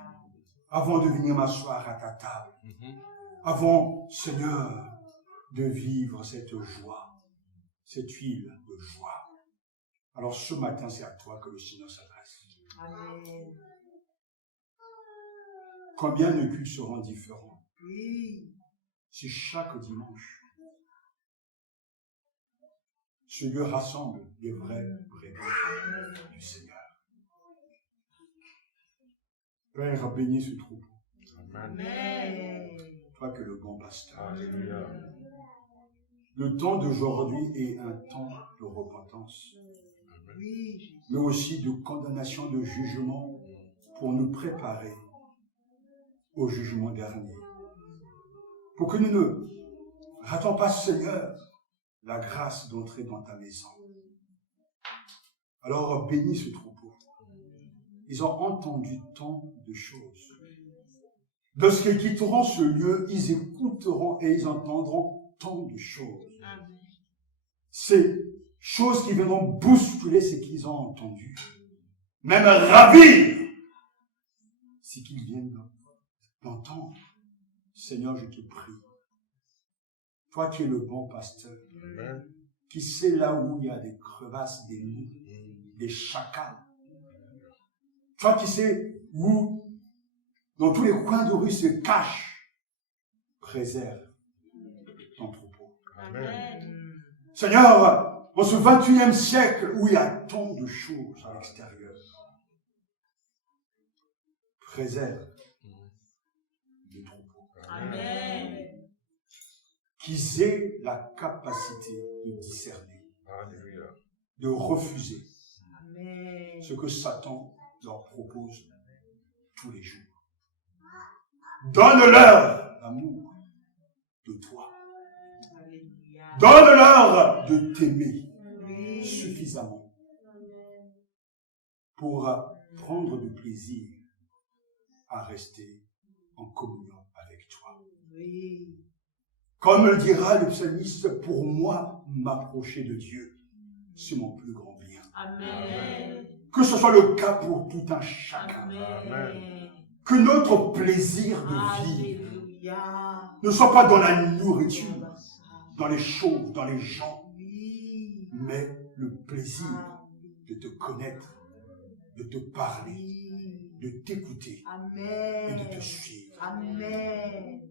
avant de venir m'asseoir à ta table. Avant, Seigneur, de vivre cette joie, cette huile de joie. Alors ce matin, c'est à toi que le Seigneur s'adresse. Combien de cultes seront différents si chaque dimanche, ce lieu rassemble les vrais brebis du Seigneur. Père, bénis ce troupeau. Amen. Toi que le bon pasteur. Alléluia. Le temps d'aujourd'hui est un temps de repentance, mais aussi de condamnation, de jugement pour nous préparer au jugement dernier. Pour que nous ne ratons pas, Seigneur, la grâce d'entrer dans ta maison. Alors bénis ce troupeau. Ils ont entendu tant de choses. Lorsqu'ils quitteront ce lieu, ils écouteront et ils entendront tant de choses. Ces choses qui viendront bousculer ce qu'ils ont entendu. Même ravir ce qu'ils viennent d'entendre. Seigneur, je te prie. Toi qui es le bon pasteur, Amen. qui sait là où il y a des crevasses, des loups, des chacals. Toi qui sais où, dans tous les coins de rue se cachent, préserve ton troupeau. Amen. Seigneur, en ce 21e siècle où il y a tant de choses à l'extérieur, préserve les troupeaux. Amen. Qu'ils aient la capacité de discerner, de refuser Amen. ce que Satan leur propose tous les jours. Donne-leur l'amour de toi. Alléluia. Donne-leur de t'aimer Oui. suffisamment pour prendre du plaisir à rester en communion avec toi. Oui. Comme le dira le psalmiste, pour moi, m'approcher de Dieu, c'est mon plus grand bien. Amen. Que ce soit le cas pour tout un chacun. Amen. Que notre plaisir de vivre Alléluia. ne soit pas dans la nourriture, dans les choses, dans les gens, Oui. mais le plaisir de te connaître, de te parler, Oui. de t'écouter et Amen. de te suivre. Amen.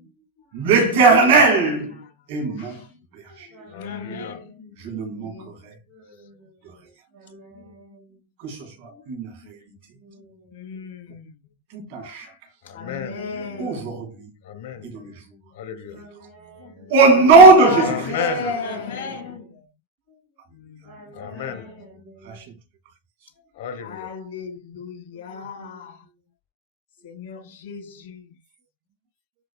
L'Éternel est mon berger. Amen. Je ne manquerai de rien. Que ce soit une réalité pour tout un chacun, Amen. aujourd'hui Amen. et dans les jours. Alléluia. Au nom de Jésus-Christ. Amen. Amen. Amen. Rachel, tu peux prier. Alléluia. Alléluia. Seigneur Jésus,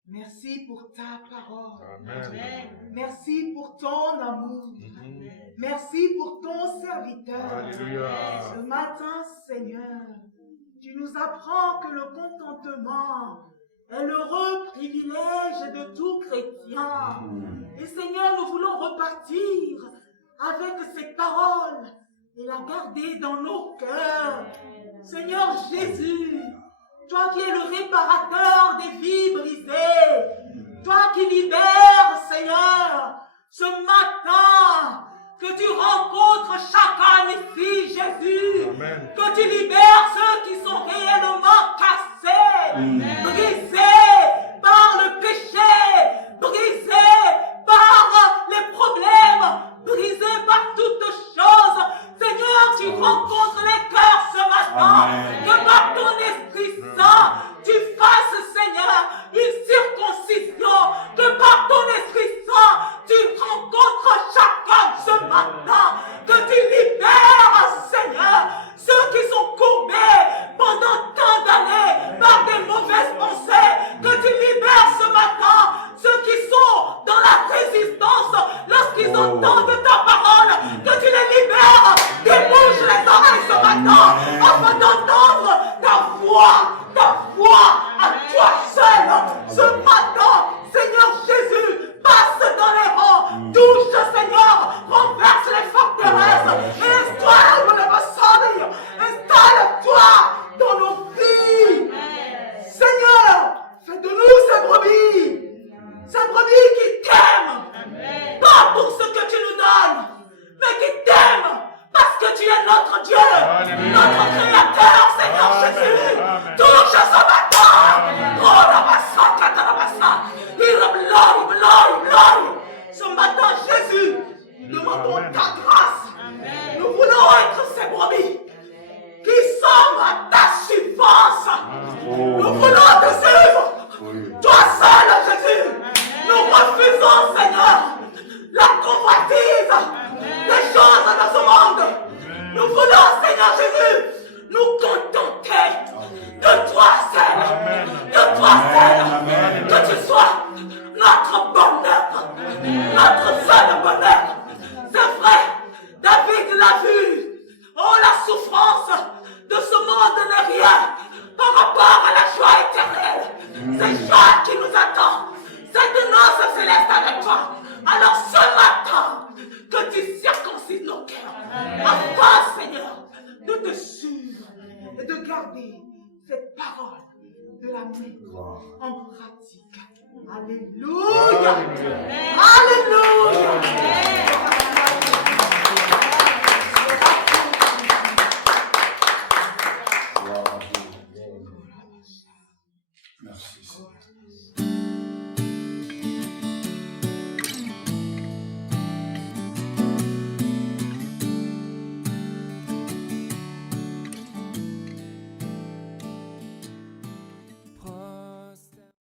merci pour ta parole. Amen. Merci pour ton amour. Mhm. Merci pour ton serviteur. Alléluia. Ce matin, Seigneur, tu nous apprends que le contentement est l'heureux privilège de tout chrétien. Et Seigneur, nous voulons repartir avec ces paroles et la garder dans nos cœurs. Seigneur Jésus, toi qui es le réparateur des vies brisées, toi qui libères, Seigneur, ce matin, que tu rencontres chacun ici, Jésus, Amen. que tu libères ceux qui sont réellement cassés, brisés par le péché, brisés par les problèmes, brisés par toutes choses. Seigneur, tu rencontres les cœurs ce matin. Amen. Que par ton Esprit Saint, tu fasses, Seigneur, une circoncision. Que par ton Esprit Saint, tu rencontres chacun ce matin. Que tu libères, Seigneur, ceux qui sont courbés pendant tant d'années par des mauvaises pensées. Que tu libères ce matin ceux qui sont dans la résistance lorsqu'ils entendent ta parole. Que tu les libères, débouche les oreilles ce matin afin d'entendre ta voix à toi seul. Ce matin, Seigneur Jésus, passe dans les rangs, touche, Seigneur, renverse les forteresses et installe-toi dans nos vies. Seigneur, fais de nous ces brebis qui t'aiment, pas pour ce que tu nous donnes, mais qui t'aiment parce que tu es notre Dieu, Alléluia. notre Créateur, Seigneur Jésus. Amen. Touche ce matin. Oh, rabassa, katarabassa. Glory. Ce matin, Jésus, nous demandons Amen. ta grâce. Nous voulons être ces brebis qui sont à ta suffisance. Nous voulons te suivre. Toi seul, Jésus. Nous refusons, Seigneur, la convoitise des choses de ce monde. Nous voulons, Seigneur Jésus, nous contenter de toi seul. De toi seul. Que tu sois notre bonheur. Notre seul bonheur. C'est vrai, David l'a vu. Oh, la souffrance de ce monde n'est rien par rapport à la joie éternelle. C'est joie qui nous attend. Cette noce céleste avec toi. Alors ce matin, que tu circoncises nos cœurs. Afin, Seigneur, de te suivre et de garder cette parole de l'amour en pratique. Alléluia. Alléluia.